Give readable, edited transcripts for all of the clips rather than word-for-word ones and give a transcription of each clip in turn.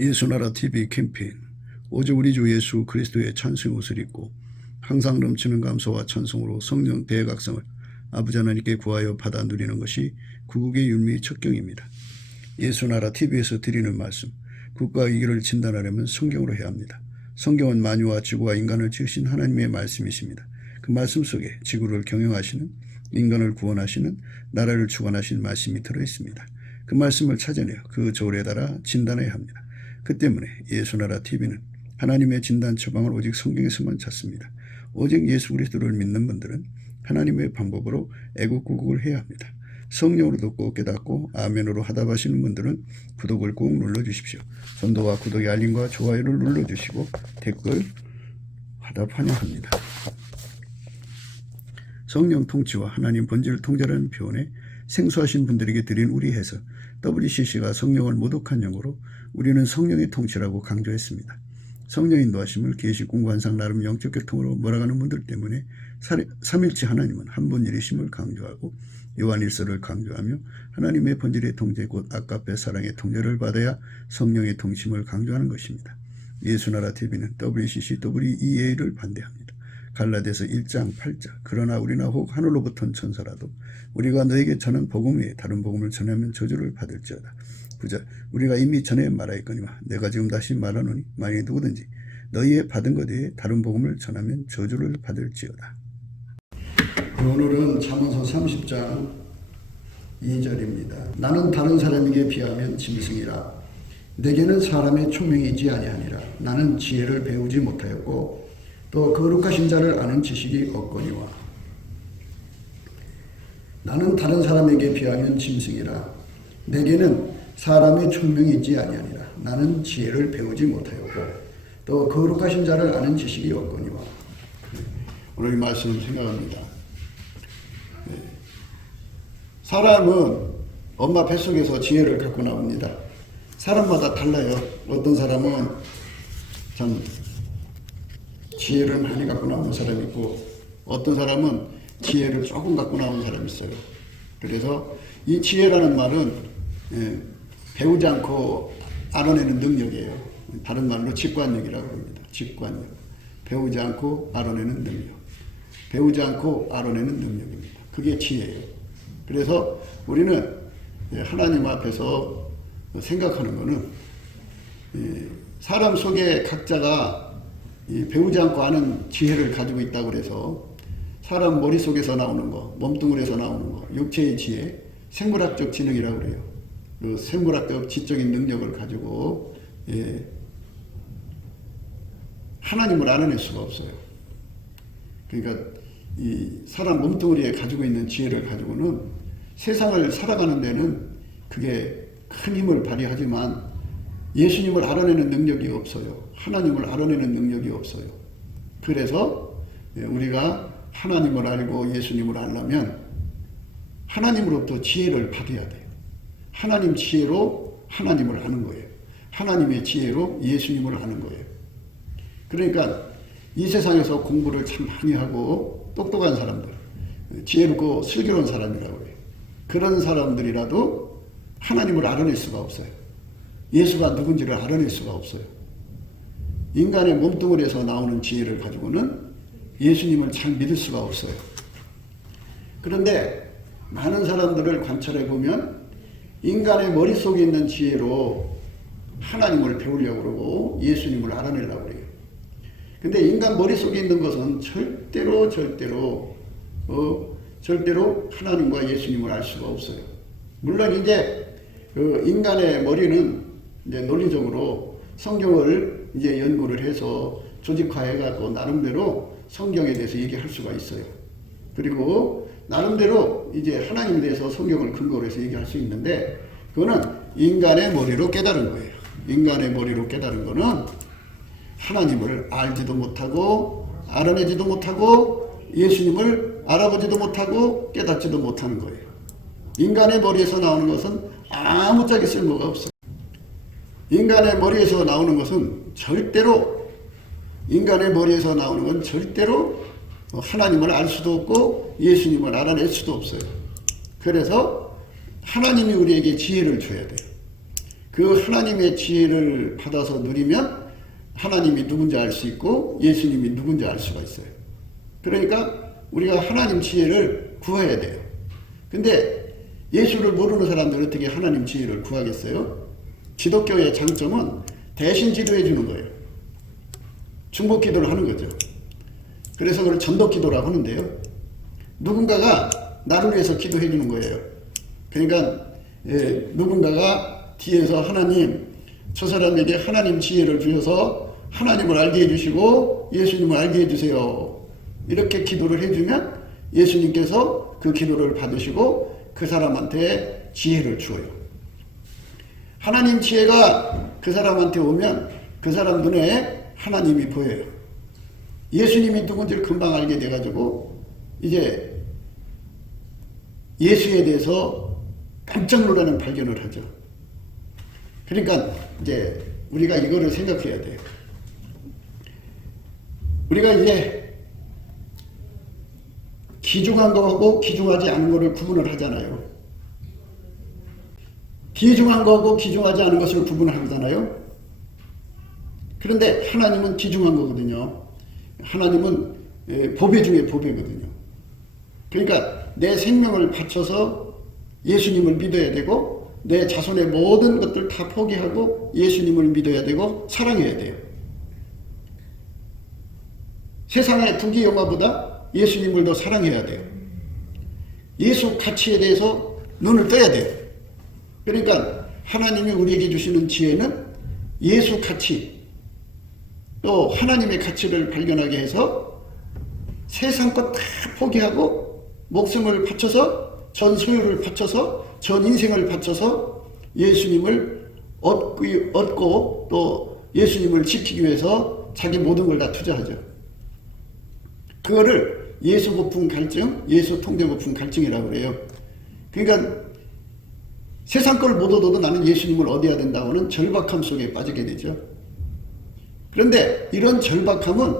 예수나라 TV 캠페인 오직 우리 주 예수 그리스도의 찬송 옷을 입고 항상 넘치는 감사와 찬송으로 성령 대각성을 아버지 하나님께 구하여 받아 누리는 것이 구국의 윤미 척경입니다. 예수나라 TV에서 드리는 말씀, 국가 위기를 진단하려면 성경으로 해야 합니다. 성경은 만유와 지구와 인간을 지으신 하나님의 말씀이십니다. 그 말씀 속에 지구를 경영하시는, 인간을 구원하시는, 나라를 주관하시는 말씀이 들어있습니다. 그 말씀을 찾아내어 그 저울에 달아 진단해야 합니다. 그 때문에 예수나라 TV는 하나님의 진단 처방을 오직 성경에서만 찾습니다. 오직 예수 그리스도를 믿는 분들은 하나님의 방법으로 애국구국을 해야 합니다. 성령으로 듣고 깨닫고 아멘으로 하답하시는 분들은 구독을 꼭 눌러주십시오. 전도와 구독의 알림과 좋아요를 눌러주시고 댓글 화답 환영합니다. 성령 통치와 하나님 본질 통제라는 표현에 생소하신 분들에게 드린 우리 해석, WCC가 성령을 모독한 용어로 우리는 성령의 통치라고 강조했습니다. 성령 인도하심을 계시록 공관상 나름 영적 교통으로 몰아가는 분들 때문에 삼일체 하나님은 한 분일이심을 강조하고 요한일서를 강조하며 하나님의 본질의 통제 곧 아까페 사랑의 통제를 받아야 성령의 통심을 강조하는 것입니다. 예수나라 TV는 WCC, WEA를 반대합니다. 갈라디아서 1장 8절 그러나 우리나 혹 하늘로부터 온 천사라도 우리가 너에게 전한 복음 외에 다른 복음을 전하면 저주를 받을지어다. 9절 우리가 이미 전에 말하였거니와 내가 지금 다시 말하노니 만일 누구든지 너희의 받은 것 외에 다른 복음을 전하면 저주를 받을지어다. 오늘은 잠언서 30장 2절입니다. 나는 다른 사람에게 비하면 짐승이라 내게는 사람의 총명이 있지 아니하니라. 나는 지혜를 배우지 못하였고 또 거룩하신 자를 아는 지식이 없거니와. 나는 다른 사람에게 비하면 짐승이라 내게는 사람의 총명이 있지 아니하니라. 나는 지혜를 배우지 못하였고 또 거룩하신 자를 아는 지식이 없거니와. 오늘 이 말씀 생각합니다. 사람은 엄마 뱃속에서 지혜를 갖고 나옵니다. 사람마다 달라요. 어떤 사람은 참 지혜를 많이 갖고 나오는 사람이 있고 어떤 사람은 지혜를 조금 갖고 나오는 사람이 있어요. 그래서 이 지혜라는 말은 배우지 않고 알아내는 능력이에요. 다른 말로 직관력이라고 합니다. 직관력. 배우지 않고 알아내는 능력. 배우지 않고 알아내는 능력입니다. 그게 지혜예요. 그래서 우리는 하나님 앞에서 생각하는 것은 사람 속에 각자가 배우지 않고 아는 지혜를 가지고 있다고 해서 사람 머릿속에서 나오는 거, 몸뚱아리에서 나오는 거, 육체의 지혜, 생물학적 지능이라고 그래요. 그 생물학적 지적인 능력을 가지고 하나님을 알아낼 수가 없어요. 그러니까 이 사람 몸뚱아리에 가지고 있는 지혜를 가지고는 세상을 살아가는 데는 그게 큰 힘을 발휘하지만 예수님을 알아내는 능력이 없어요. 하나님을 알아내는 능력이 없어요. 그래서 우리가 하나님을 알고 예수님을 알려면 하나님으로부터 지혜를 받아야 돼요. 하나님 지혜로 하나님을 아는 거예요. 하나님의 지혜로 예수님을 아는 거예요. 그러니까 이 세상에서 공부를 참 많이 하고 똑똑한 사람들, 지혜롭고 슬기로운 사람이라고 해요. 그런 사람들이라도 하나님을 알아낼 수가 없어요. 예수가 누군지를 알아낼 수가 없어요. 인간의 몸뚱아리에서 나오는 지혜를 가지고는 예수님을 잘 믿을 수가 없어요. 그런데 많은 사람들을 관찰해 보면 인간의 머릿속에 있는 지혜로 하나님을 배우려고 그러고 예수님을 알아내려고 그래요. 근데 인간 머릿속에 있는 것은 절대로 하나님과 예수님을 알 수가 없어요. 물론 이제 그 인간의 머리는 이제 논리적으로 성경을 이제 연구를 해서 조직화해가지고 나름대로 성경에 대해서 얘기할 수가 있어요. 그리고 나름대로 이제 하나님에 대해서 성경을 근거로 해서 얘기할 수 있는데 그거는 인간의 머리로 깨달은 거예요. 인간의 머리로 깨달은 거는 하나님을 알지도 못하고 알아내지도 못하고 예수님을 알아보지도 못하고 깨닫지도 못하는 거예요. 인간의 머리에서 나오는 것은 아무짝에 쓸모가 없어요. 인간의 머리에서 나오는 것은 절대로 하나님을 알 수도 없고 예수님을 알아낼 수도 없어요. 그래서 하나님이 우리에게 지혜를 줘야 돼요. 그 하나님의 지혜를 받아서 누리면 하나님이 누군지 알 수 있고 예수님이 누군지 알 수가 있어요. 그러니까 우리가 하나님 지혜를 구해야 돼요. 근데 예수를 모르는 사람들은 어떻게 하나님 지혜를 구하겠어요? 기독교의 장점은 대신 기도해 주는 거예요. 중복 기도를 하는 거죠. 그래서 그걸 전도 기도라고 하는데요. 누군가가 나를 위해서 기도해 주는 거예요. 그러니까 누군가가 뒤에서 하나님, 저 사람에게 하나님 지혜를 주셔서 하나님을 알게 해주시고 예수님을 알게 해주세요. 이렇게 기도를 해주면 예수님께서 그 기도를 받으시고 그 사람한테 지혜를 주어요. 하나님 지혜가 그 사람한테 오면 그 사람 눈에 하나님이 보여요. 예수님이 누군지를 금방 알게 돼가지고 이제 예수에 대해서 깜짝 놀라는 발견을 하죠. 그러니까 이제 우리가 이거를 생각해야 돼요. 우리가 이제 귀중한 거하고 귀중하지 않은 거를 구분을 하잖아요. 귀중한 거하고 귀중하지 않은 것을 구분을 하잖아요. 그런데 하나님은 귀중한 거거든요. 하나님은 보배 중에 보배거든요. 그러니까 내 생명을 바쳐서 예수님을 믿어야 되고 내 자손의 모든 것들 다 포기하고 예수님을 믿어야 되고 사랑해야 돼요. 세상의 부귀 영화보다 예수님을 더 사랑해야 돼요. 예수 가치에 대해서 눈을 떠야 돼요. 그러니까 하나님이 우리에게 주시는 지혜는 예수 가치, 또 하나님의 가치를 발견하게 해서 세상 것 다 포기하고 목숨을 바쳐서 전 소유를 바쳐서 전 인생을 바쳐서 예수님을 얻고 또 예수님을 지키기 위해서 자기 모든 걸 다 투자하죠. 그거를 예수 고품 갈증, 예수 통제 고품 갈증이라고 그래요. 그러니까 세상 걸 못 얻어도 나는 예수님을 얻어야 된다고는 절박함 속에 빠지게 되죠. 그런데 이런 절박함은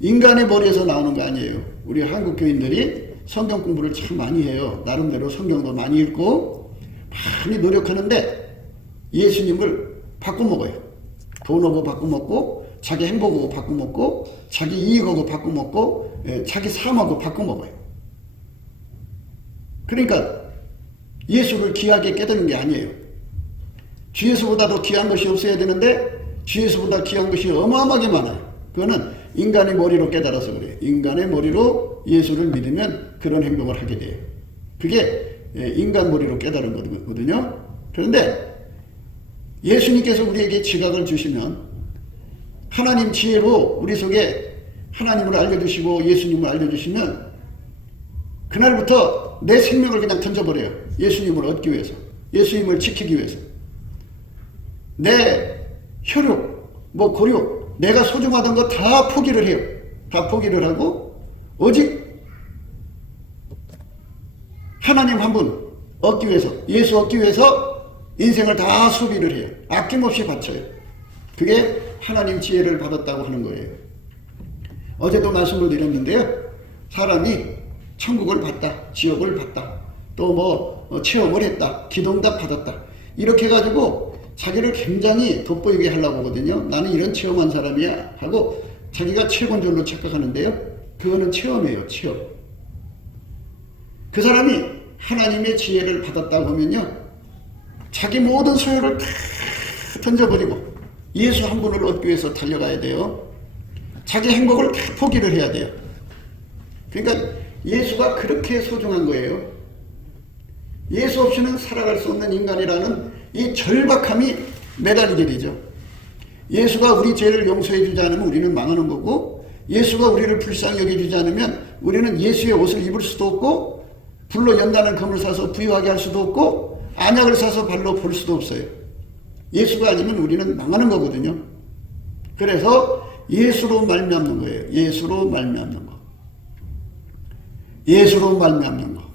인간의 머리에서 나오는 거 아니에요. 우리 한국 교인들이 성경 공부를 참 많이 해요. 나름대로 성경도 많이 읽고 많이 노력하는데 예수님을 바꿔먹어요. 돈하고 바꿔먹고 자기 행복하고 바꿔먹고 자기 이익하고 바꿔먹고 자기 삶하고 바꿔먹어요. 그러니까 예수를 귀하게 깨닫는 게 아니에요. 주 예수보다 더 귀한 것이 없어야 되는데 주 예수보다 귀한 것이 어마어마하게 많아요. 그거는 인간의 머리로 깨달아서 그래요. 인간의 머리로 예수를 믿으면 그런 행동을 하게 돼요. 그게 인간 머리로 깨달은 거거든요. 그런데 예수님께서 우리에게 지각을 주시면 하나님 지혜로 우리 속에 하나님을 알려주시고 예수님을 알려주시면 그날부터 내 생명을 그냥 던져버려요. 예수님을 얻기 위해서, 예수님을 지키기 위해서. 내 혈육, 고육, 내가 소중하던 거 다 포기를 해요. 다 포기를 하고 오직 하나님 한 분 얻기 위해서, 예수 얻기 위해서 인생을 다 소비를 해요. 아낌없이 바쳐요. 그게 하나님 지혜를 받았다고 하는 거예요. 어제도 말씀을 드렸는데요. 사람이 천국을 봤다, 지옥을 봤다, 또 체험을 했다, 기도응답 받았다, 이렇게 해가지고 자기를 굉장히 돋보이게 하려고 하거든요. 나는 이런 체험한 사람이야 하고 자기가 최고인 줄로 착각하는데요. 그거는 체험이에요. 체험. 그 사람이 하나님의 지혜를 받았다고 하면요, 자기 모든 소유를 다 던져버리고 예수 한 분을 얻기 위해서 달려가야 돼요. 자기 행복을 다 포기를 해야 돼요. 그러니까 예수가 그렇게 소중한 거예요. 예수 없이는 살아갈 수 없는 인간이라는 이 절박함이 매달리게 되죠. 예수가 우리 죄를 용서해 주지 않으면 우리는 망하는 거고, 예수가 우리를 불쌍히 여겨주지 않으면 우리는 예수의 옷을 입을 수도 없고, 불로 연단한 금을 사서 부유하게 할 수도 없고, 안약을 사서 발로 볼 수도 없어요. 예수가 아니면 우리는 망하는 거거든요. 그래서 예수로 말미암는 거예요. 예수로 말미암는 거. 예수로 말미암는 거.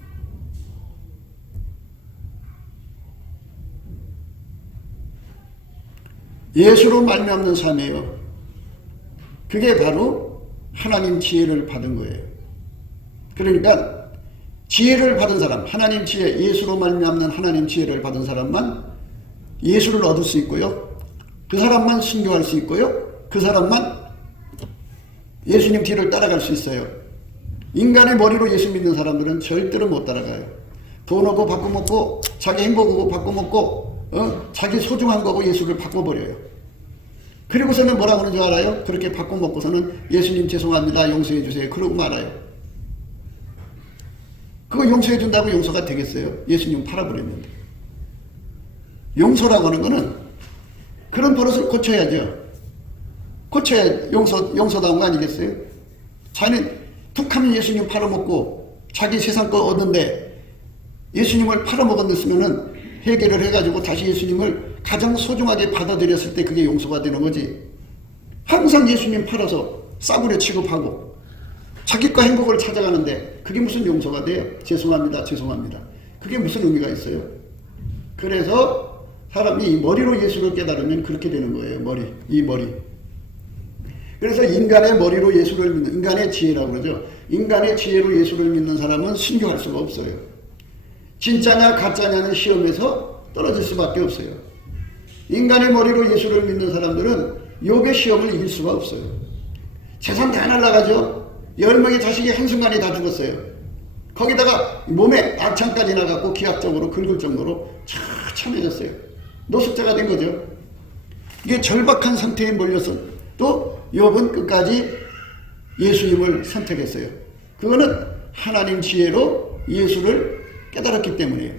예수로 말미암는 삶이에요. 그게 바로 하나님 지혜를 받은 거예요. 그러니까 지혜를 받은 사람, 하나님 지혜, 예수로 말미암는 하나님 지혜를 받은 사람만 예수를 얻을 수 있고요. 그 사람만 순교할 수 있고요. 그 사람만 예수님 뒤를 따라갈 수 있어요. 인간의 머리로 예수 믿는 사람들은 절대로 못 따라가요. 돈 오고 바꿔먹고 자기 행복 오고 바꿔먹고 자기 소중한 거고 예수를 바꿔버려요. 그리고서는 뭐라고 하는 줄 알아요? 그렇게 바꿔먹고서는 예수님 죄송합니다 용서해 주세요 그러고 말아요. 그거 용서해 준다고 용서가 되겠어요? 예수님 팔아버렸는데. 용서라고 하는 거는 그런 버릇을 고쳐야죠. 고쳐야 용서다운 거 아니겠어요? 자기는 툭하면 예수님 팔아먹고 자기 세상 거 얻는데 예수님을 팔아먹었으면은 해결을 해가지고 다시 예수님을 가장 소중하게 받아들였을 때 그게 용서가 되는 거지. 항상 예수님 팔아서 싸구려 취급하고 자기 거 행복을 찾아가는데 그게 무슨 용서가 돼요? 죄송합니다 죄송합니다. 그게 무슨 의미가 있어요? 그래서 사람이 머리로 예수를 깨달으면 그렇게 되는 거예요. 이 머리. 그래서 인간의 머리로 예수를 믿는, 인간의 지혜라고 그러죠. 인간의 지혜로 예수를 믿는 사람은 순교할 수가 없어요. 진짜냐 가짜냐는 시험에서 떨어질 수밖에 없어요. 인간의 머리로 예수를 믿는 사람들은 욥의 시험을 이길 수가 없어요. 재산 다 날라가죠. 10명의 자식이 한순간에 다 죽었어요. 거기다가 몸에 악창까지 나갔고 기하적으로 긁을 정도로 처참해졌어요. 노숙자가 된 거죠. 이게 절박한 상태에 몰려서 또 욥은 끝까지 예수님을 선택했어요. 그거는 하나님 지혜로 예수를 깨달았기 때문이에요.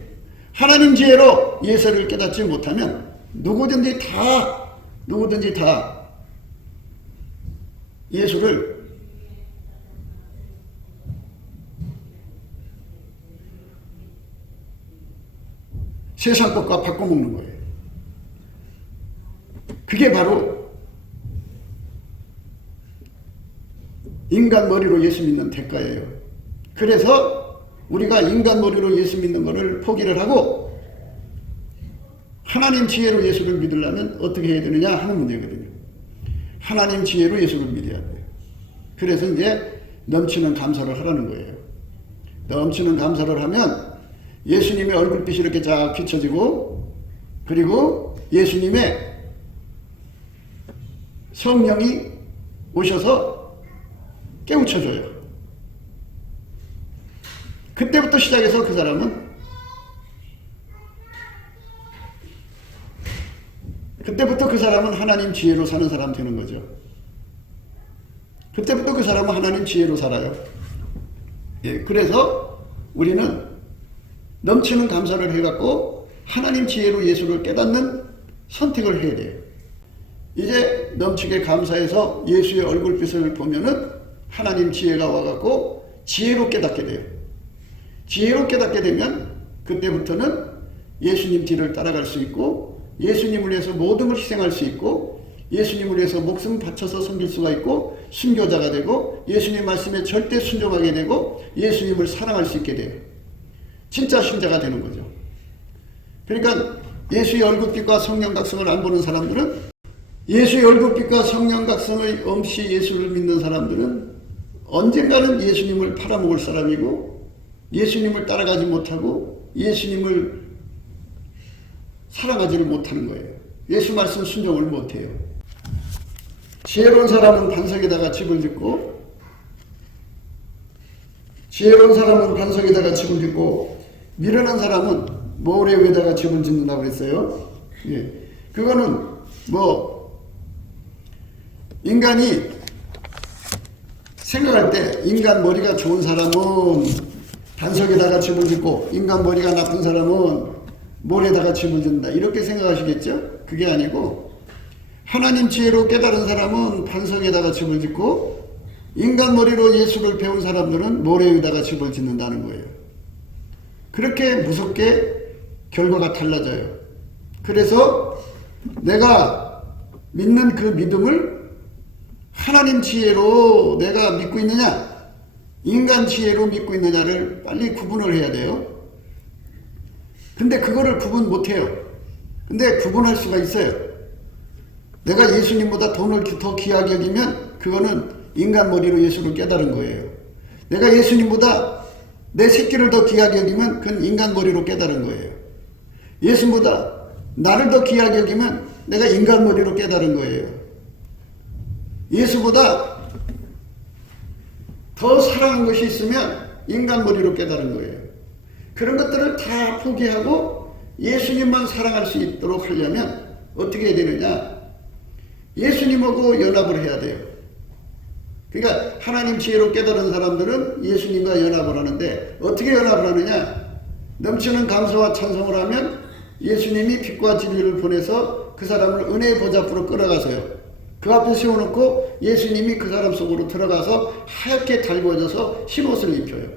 하나님 지혜로 예수를 깨닫지 못하면 누구든지 다 예수를 세상 것과 바꿔먹는 거예요. 그게 바로 인간 머리로 예수 믿는 대가예요. 그래서 우리가 인간 머리로 예수 믿는 것을 포기를 하고 하나님 지혜로 예수를 믿으려면 어떻게 해야 되느냐 하는 문제거든요. 하나님 지혜로 예수를 믿어야 돼요. 그래서 이제 넘치는 감사를 하라는 거예요. 넘치는 감사를 하면 예수님의 얼굴빛이 이렇게 쫙 비춰지고 그리고 예수님의 성령이 오셔서 깨우쳐줘요. 그때부터 시작해서 그 사람은 하나님 지혜로 사는 사람 되는 거죠. 그때부터 그 사람은 하나님 지혜로 살아요. 예, 그래서 우리는 넘치는 감사를 해갖고 하나님 지혜로 예수를 깨닫는 선택을 해야 돼요. 이제 넘치게 감사해서 예수의 얼굴빛을 보면은 하나님 지혜가 와갖고 지혜로 깨닫게 돼요. 지혜로 깨닫게 되면 그때부터는 예수님 뒤를 따라갈 수 있고 예수님을 위해서 모든 걸 희생할 수 있고 예수님을 위해서 목숨 바쳐서 섬길 수가 있고 순교자가 되고 예수님 말씀에 절대 순종하게 되고 예수님을 사랑할 수 있게 돼요. 진짜 신자가 되는 거죠. 그러니까 예수의 얼굴빛과 성령각성을 안 보는 사람들은 예수의 얼굴빛과 성령각성의 없이 예수를 믿는 사람들은 언젠가는 예수님을 팔아먹을 사람이고 예수님을 따라가지 못하고 예수님을 사랑하지를 못하는 거예요. 예수 말씀 순종을 못해요. 지혜로운 사람은 반석에다가 집을 짓고 미련한 사람은 모래 위에다가 집을 짓는다고 그랬어요. 예. 그거는 인간이 생각할 때 인간 머리가 좋은 사람은 반석에다가 집을 짓고 인간 머리가 나쁜 사람은 모래에다가 집을 짓는다 이렇게 생각하시겠죠? 그게 아니고 하나님 지혜로 깨달은 사람은 반석에다가 집을 짓고 인간 머리로 예수를 배운 사람들은 모래 위에다가 집을 짓는다는 거예요. 그렇게 무섭게 결과가 달라져요. 그래서 내가 믿는 그 믿음을 하나님 지혜로 내가 믿고 있느냐 인간 지혜로 믿고 있느냐를 빨리 구분을 해야 돼요. 근데 그거를 구분 못해요. 근데 구분할 수가 있어요. 내가 예수님보다 돈을 더 귀하게 여기면 그거는 인간 머리로 예수를 깨달은 거예요. 내가 예수님보다 내 새끼를 더 귀하게 여기면 그건 인간 머리로 깨달은 거예요. 예수보다 나를 더 귀하게 여기면 내가 인간 머리로 깨달은 거예요. 예수보다 더 사랑한 것이 있으면 인간 머리로 깨달은 거예요. 그런 것들을 다 포기하고 예수님만 사랑할 수 있도록 하려면 어떻게 해야 되느냐? 예수님하고 연합을 해야 돼요. 그러니까 하나님 지혜로 깨달은 사람들은 예수님과 연합을 하는데 어떻게 연합을 하느냐? 넘치는 감사와 찬송을 하면 예수님이 빛과 진리를 보내서 그 사람을 은혜의 보좌 앞으로 끌어가서요. 그 앞에 세워놓고 예수님이 그 사람 속으로 들어가서 하얗게 달궈져서 흰옷을 입혀요.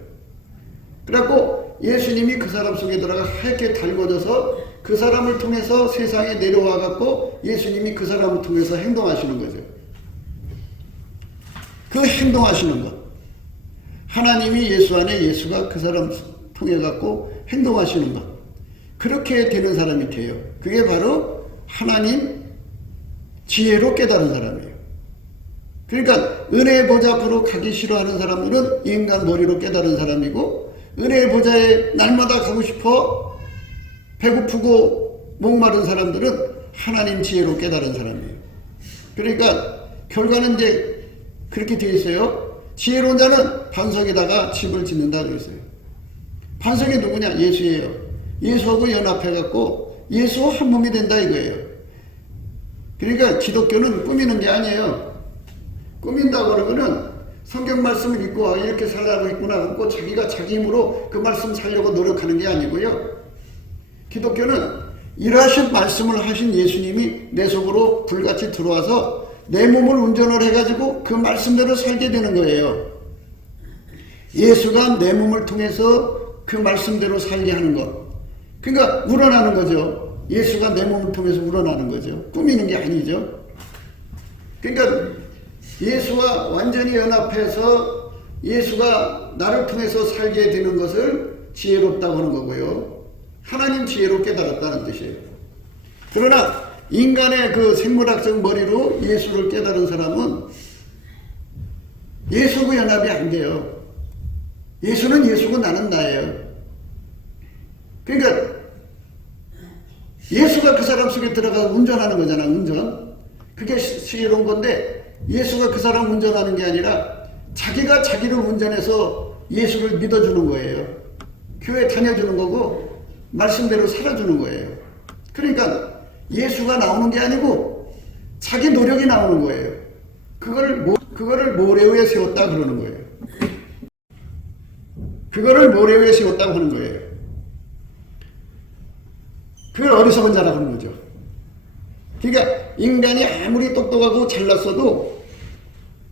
그래갖고 예수님이 그 사람 속에 들어가 하얗게 달궈져서 그 사람을 통해서 세상에 내려와갖고 예수님이 그 사람을 통해서 행동하시는 거죠. 그 행동하시는 것. 하나님이 예수 안에 예수가 그 사람 통해갖고 행동하시는 것. 그렇게 되는 사람이 돼요. 그게 바로 하나님 지혜로 깨달은 사람이에요. 그러니까 은혜의 보좌 앞으로 가기 싫어하는 사람들은 인간 머리로 깨달은 사람이고, 은혜의 보좌에 날마다 가고 싶어 배고프고 목마른 사람들은 하나님 지혜로 깨달은 사람이에요. 그러니까 결과는 이제 그렇게 되어 있어요. 지혜로운 자는 반석에다가 집을 짓는다 그랬어요. 반석이 누구냐? 예수예요. 예수하고 연합해갖고 예수와 한 몸이 된다 이거예요. 그러니까 기독교는 꾸미는 게 아니에요. 꾸민다고 그러면은 성경 말씀을 읽고 이렇게 살라고 했구나 하고 자기가 자기 힘으로 그 말씀 살려고 노력하는 게 아니고요. 기독교는 일하신 말씀을 하신 예수님이 내 속으로 불같이 들어와서 내 몸을 운전을 해가지고 그 말씀대로 살게 되는 거예요. 예수가 내 몸을 통해서 그 말씀대로 살게 하는 것. 그러니까 우러나는 거죠. 예수가 내 몸을 통해서 우러나는 거죠. 꾸미는 게 아니죠. 그러니까 예수와 완전히 연합해서 예수가 나를 통해서 살게 되는 것을 지혜롭다고 하는 거고요. 하나님 지혜로 깨달았다는 뜻이에요. 그러나 인간의 그 생물학적 머리로 예수를 깨달은 사람은 예수하고 연합이 안 돼요. 예수는 예수고 나는 나예요. 그러니까 예수가 그 사람 속에 들어가서 운전하는 거잖아, 운전. 그게 지혜로운 건데 예수가 그 사람 운전하는 게 아니라 자기가 자기를 운전해서 예수를 믿어주는 거예요. 교회 다녀주는 거고 말씀대로 살아주는 거예요. 그러니까 예수가 나오는 게 아니고 자기 노력이 나오는 거예요. 그거를 모래 위에 세웠다 그러는 거예요. 그거를 모래 위에 세웠다고 하는 거예요. 그걸 어리석은 자라고 하는 거죠. 그러니까 인간이 아무리 똑똑하고 잘났어도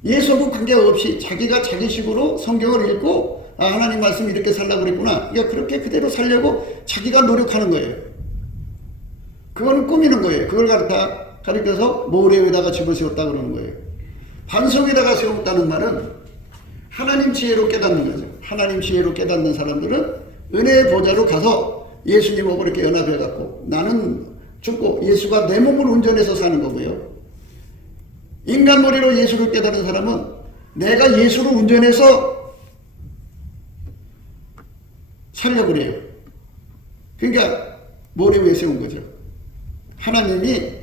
예수하고 관계없이 자기가 자기식으로 성경을 읽고 하나님 말씀 이렇게 살라고 그랬구나. 그러니까 그렇게 그대로 살려고 자기가 노력하는 거예요. 그거는 꾸미는 거예요. 그걸 가르쳐서 모래 위에다가 집을 세웠다 그러는 거예요. 반석에다가 세웠다는 말은 하나님 지혜로 깨닫는 거죠. 하나님 지혜로 깨닫는 사람들은 은혜의 보좌로 가서 예수님하고 이렇게 연합해갖고 나는 죽고 예수가 내 몸을 운전해서 사는 거고요. 인간 머리로 예수를 깨달은 사람은 내가 예수를 운전해서 살려고 그래요. 그러니까 모래 위에 세운 거죠. 하나님이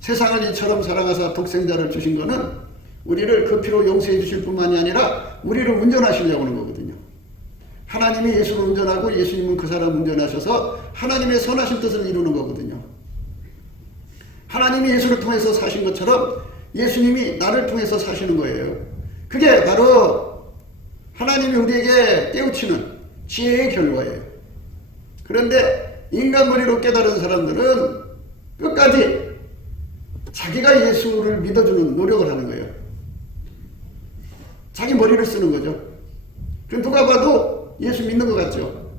세상을 이처럼 사랑하사 독생자를 주신 거는 우리를 그 피로 용서해 주실 뿐만이 아니라 우리를 운전하시려고 하는 거거든요. 하나님이 예수를 운전하고 예수님은 그 사람 운전하셔서 하나님의 선하신 뜻을 이루는 거거든요. 하나님이 예수를 통해서 사신 것처럼 예수님이 나를 통해서 사시는 거예요. 그게 바로 하나님이 우리에게 깨우치는 지혜의 결과예요. 그런데 인간 머리로 깨달은 사람들은 끝까지 자기가 예수를 믿어주는 노력을 하는 거예요. 자기 머리를 쓰는 거죠. 누가 봐도 예수 믿는 것 같죠.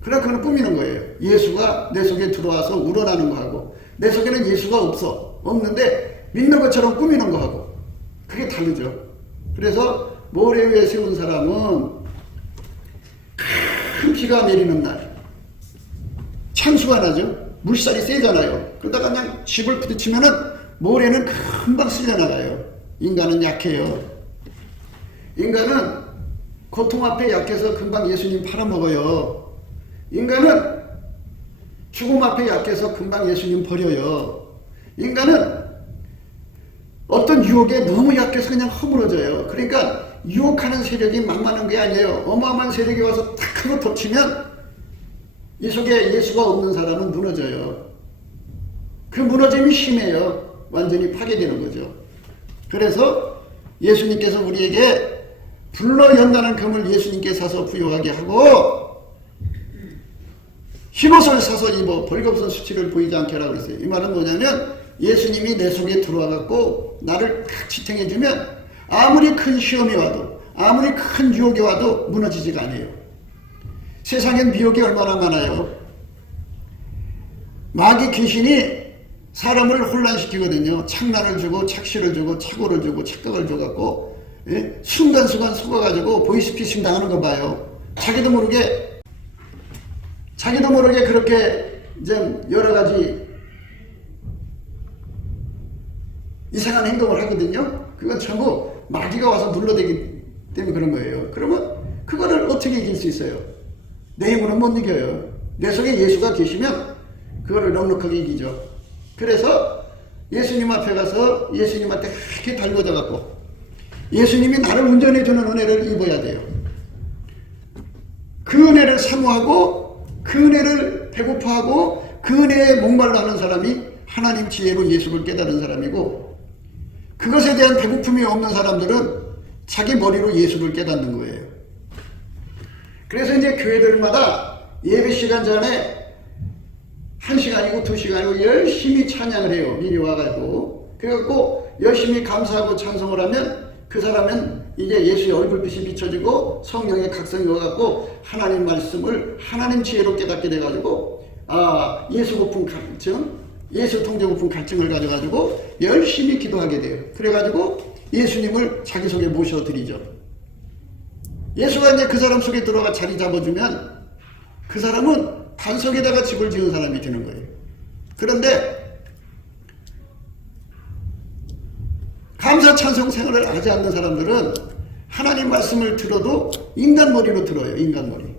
그러나 그건 꾸미는 거예요. 예수가 내 속에 들어와서 우러나는 거하고 내 속에는 예수가 없는데 믿는 것처럼 꾸미는 거하고 그게 다르죠. 그래서 모래 위에 세운 사람은 큰 비가 내리는 날 찬수가 나죠. 물살이 세잖아요. 그러다가 그냥 집을 부딪히면은 모래는 금방 쓸려나가요. 인간은 약해요. 인간은 고통 앞에 약해서 금방 예수님 팔아먹어요. 인간은 죽음 앞에 약해서 금방 예수님 버려요. 인간은 어떤 유혹에 너무 약해서 그냥 허물어져요. 그러니까 유혹하는 세력이 만만한 게 아니에요. 어마어마한 세력이 와서 탁 하고 덮치면 이 속에 예수가 없는 사람은 무너져요. 그 무너짐이 심해요. 완전히 파괴되는 거죠. 그래서 예수님께서 우리에게 불로 연단한 금을 예수님께 사서 부여하게 하고 흰옷을 사서 입어 벌거벗은 수치를 보이지 않게 하라고 그랬어요. 이 말은 뭐냐면 예수님이 내 속에 들어와 갖고 나를 탁 지탱해 주면 아무리 큰 시험이 와도 아무리 큰 유혹이 와도 무너지지가 않아요. 세상엔 미혹이 얼마나 많아요. 마귀 귀신이 사람을 혼란시키거든요. 착란을 주고 착시를 주고 착오를 주고 착각을 줘갖고 순간순간 속아가지고 보이스피싱 당하는 거 봐요. 자기도 모르게 그렇게 좀 여러 가지 이상한 행동을 하거든요. 그건 전부 마귀가 와서 눌러대기 때문에 그런 거예요. 그러면 그거를 어떻게 이길 수 있어요? 내 힘으로는 못 이겨요. 내 속에 예수가 계시면 그거를 넉넉하게 이기죠. 그래서 예수님 앞에 가서 예수님한테 이렇게 달궈져 갖고 예수님이 나를 운전해 주는 은혜를 입어야 돼요. 그 은혜를 사모하고 그 은혜를 배고파하고 그 은혜에 목말라 하는 사람이 하나님 지혜로 예수를 깨달은 사람이고, 그것에 대한 배고픔이 없는 사람들은 자기 머리로 예수를 깨닫는 거예요. 그래서 이제 교회들마다 예배 시간 전에 1시간이고 2시간이고 열심히 찬양을 해요. 미리 와가지고. 그래갖고 열심히 감사하고 찬송을 하면 그 사람은 이제 예수의 얼굴빛이 비춰지고 성령의 각성이 와갖고 하나님 말씀을 하나님 지혜로 깨닫게 돼가지고 예수 고픈 갈증, 예수 통제 고픈 갈증을 가져가지고 열심히 기도하게 돼요. 그래가지고 예수님을 자기 속에 모셔드리죠. 예수가 이제 그 사람 속에 들어가 자리 잡아주면 그 사람은 반석에다가 집을 지은 사람이 되는 거예요. 그런데 감사 찬송 생활을 하지 않는 사람들은 하나님 말씀을 들어도 인간 머리로 들어요. 인간 머리.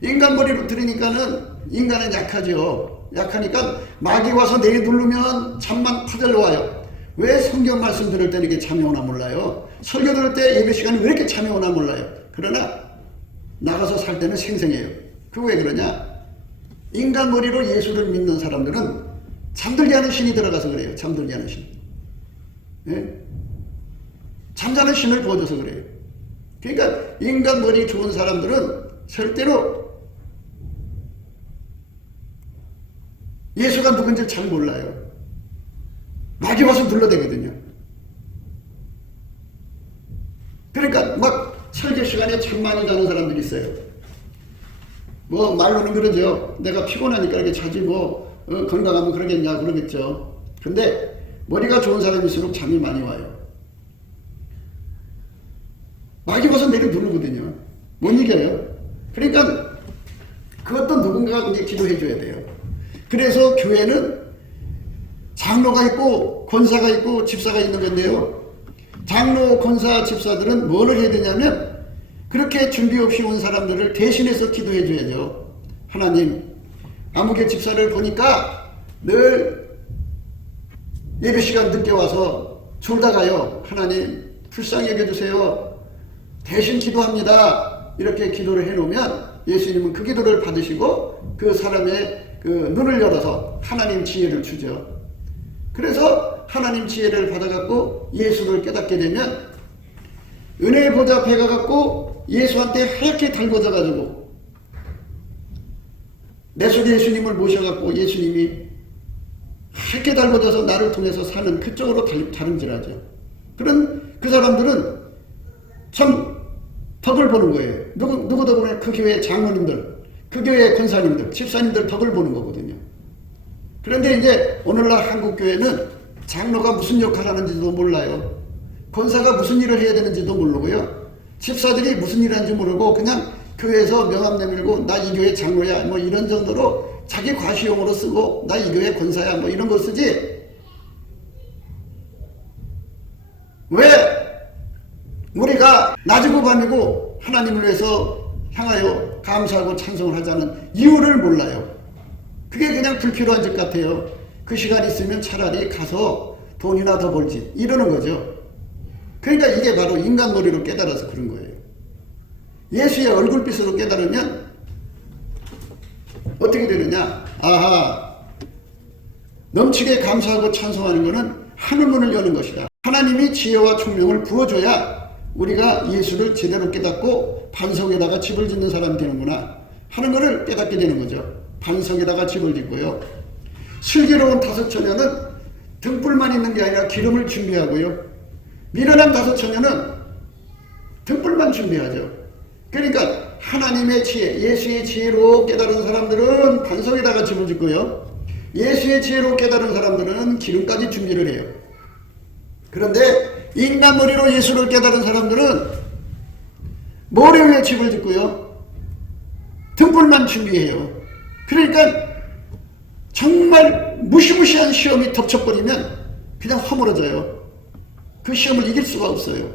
인간 머리로 들으니까는 인간은 약하죠. 약하니까 마귀 와서 내리 누르면 잠만 파절로 와요. 왜 성경 말씀 들을 때 이렇게 잠이 오나 몰라요. 설교 들을 때 예배 시간이 왜 이렇게 잠이 오나 몰라요. 그러나 나가서 살 때는 생생해요. 그거 왜 그러냐? 인간 머리로 예수를 믿는 사람들은 잠들게 하는 신이 들어가서 그래요. 잠들게 하는 신. 예? 잠자는 신을 부어줘서 그래요. 그러니까 인간 머리 좋은 사람들은 절대로 예수가 누군지 잘 몰라요. 마귀 와서 눌러대거든요. 그러니까 막 설교 시간에 잠 많이 자는 사람들이 있어요. 뭐 말로는 그러죠. 내가 피곤하니까 이렇게 자지 건강하면 그러겠냐 그러겠죠. 근데 머리가 좋은 사람일수록 잠이 많이 와요. 마귀 와서 내려 누르거든요. 못 이겨요. 그러니까 그것도 누군가가 이제 기도해 줘야 돼요. 그래서 교회는 장로가 있고 권사가 있고 집사가 있는 건데요. 장로, 권사, 집사들은 뭘 해야 되냐면 그렇게 준비 없이 온 사람들을 대신해서 기도해 줘야죠. 하나님, 아무개 집사를 보니까 늘 예배 시간 늦게 와서 졸다가요. 하나님 불쌍히 여겨주세요. 대신 기도합니다. 이렇게 기도를 해놓으면 예수님은 그 기도를 받으시고 그 사람의 그 눈을 열어서 하나님 지혜를 주죠. 그래서 하나님 지혜를 받아갖고 예수를 깨닫게 되면 은혜의 보좌 앞에 가갖고 예수한테 하얗게 달궈져가지고 내 속에 예수님을 모셔갖고 예수님이 하얗게 달궈져서 나를 통해서 사는 그쪽으로 다름질하죠. 그런 그 사람들은 참 덕을 보는 거예요. 누구 덕분에? 그 교회 장로님들, 그 교회 권사님들, 집사님들 덕을 보는 거거든요. 그런데 이제 오늘날 한국교회는 장로가 무슨 역할을 하는지도 몰라요. 권사가 무슨 일을 해야 되는지도 모르고요. 집사들이 무슨 일을 하는지 모르고 그냥 교회에서 명함 내밀고 나 이 교회 장로야 뭐 이런 정도로 자기 과시용으로 쓰고 나 이 교회 권사야 뭐 이런 거 쓰지. 왜 우리가 낮이고 밤이고 하나님을 위해서 향하여 감사하고 찬송을 하자는 이유를 몰라요. 그게 그냥 불필요한 짓 같아요. 그 시간 있으면 차라리 가서 돈이나 더 벌지 이러는 거죠. 그러니까 이게 바로 인간머리로 깨달아서 그런 거예요. 예수의 얼굴빛으로 깨달으면 어떻게 되느냐? 아하, 넘치게 감사하고 찬송하는 것은 하늘문을 여는 것이다. 하나님이 지혜와 총명을 부어줘야 우리가 예수를 제대로 깨닫고 반석에다가 집을 짓는 사람이 되는구나 하는 것을 깨닫게 되는 거죠. 반석에다가 집을 짓고요. 슬기로운 다섯 처녀는 등불만 있는 게 아니라 기름을 준비하고요. 미련한 다섯 처녀는 등불만 준비하죠. 그러니까 하나님의 지혜, 예수의 지혜로 깨달은 사람들은 반석에다가 집을 짓고요. 예수의 지혜로 깨달은 사람들은 기름까지 준비를 해요. 그런데 인간 머리로 예수를 깨달은 사람들은 모래 위에 집을 짓고요. 등불만 준비해요. 그러니까 정말 무시무시한 시험이 덮쳐버리면 그냥 허물어져요. 그 시험을 이길 수가 없어요.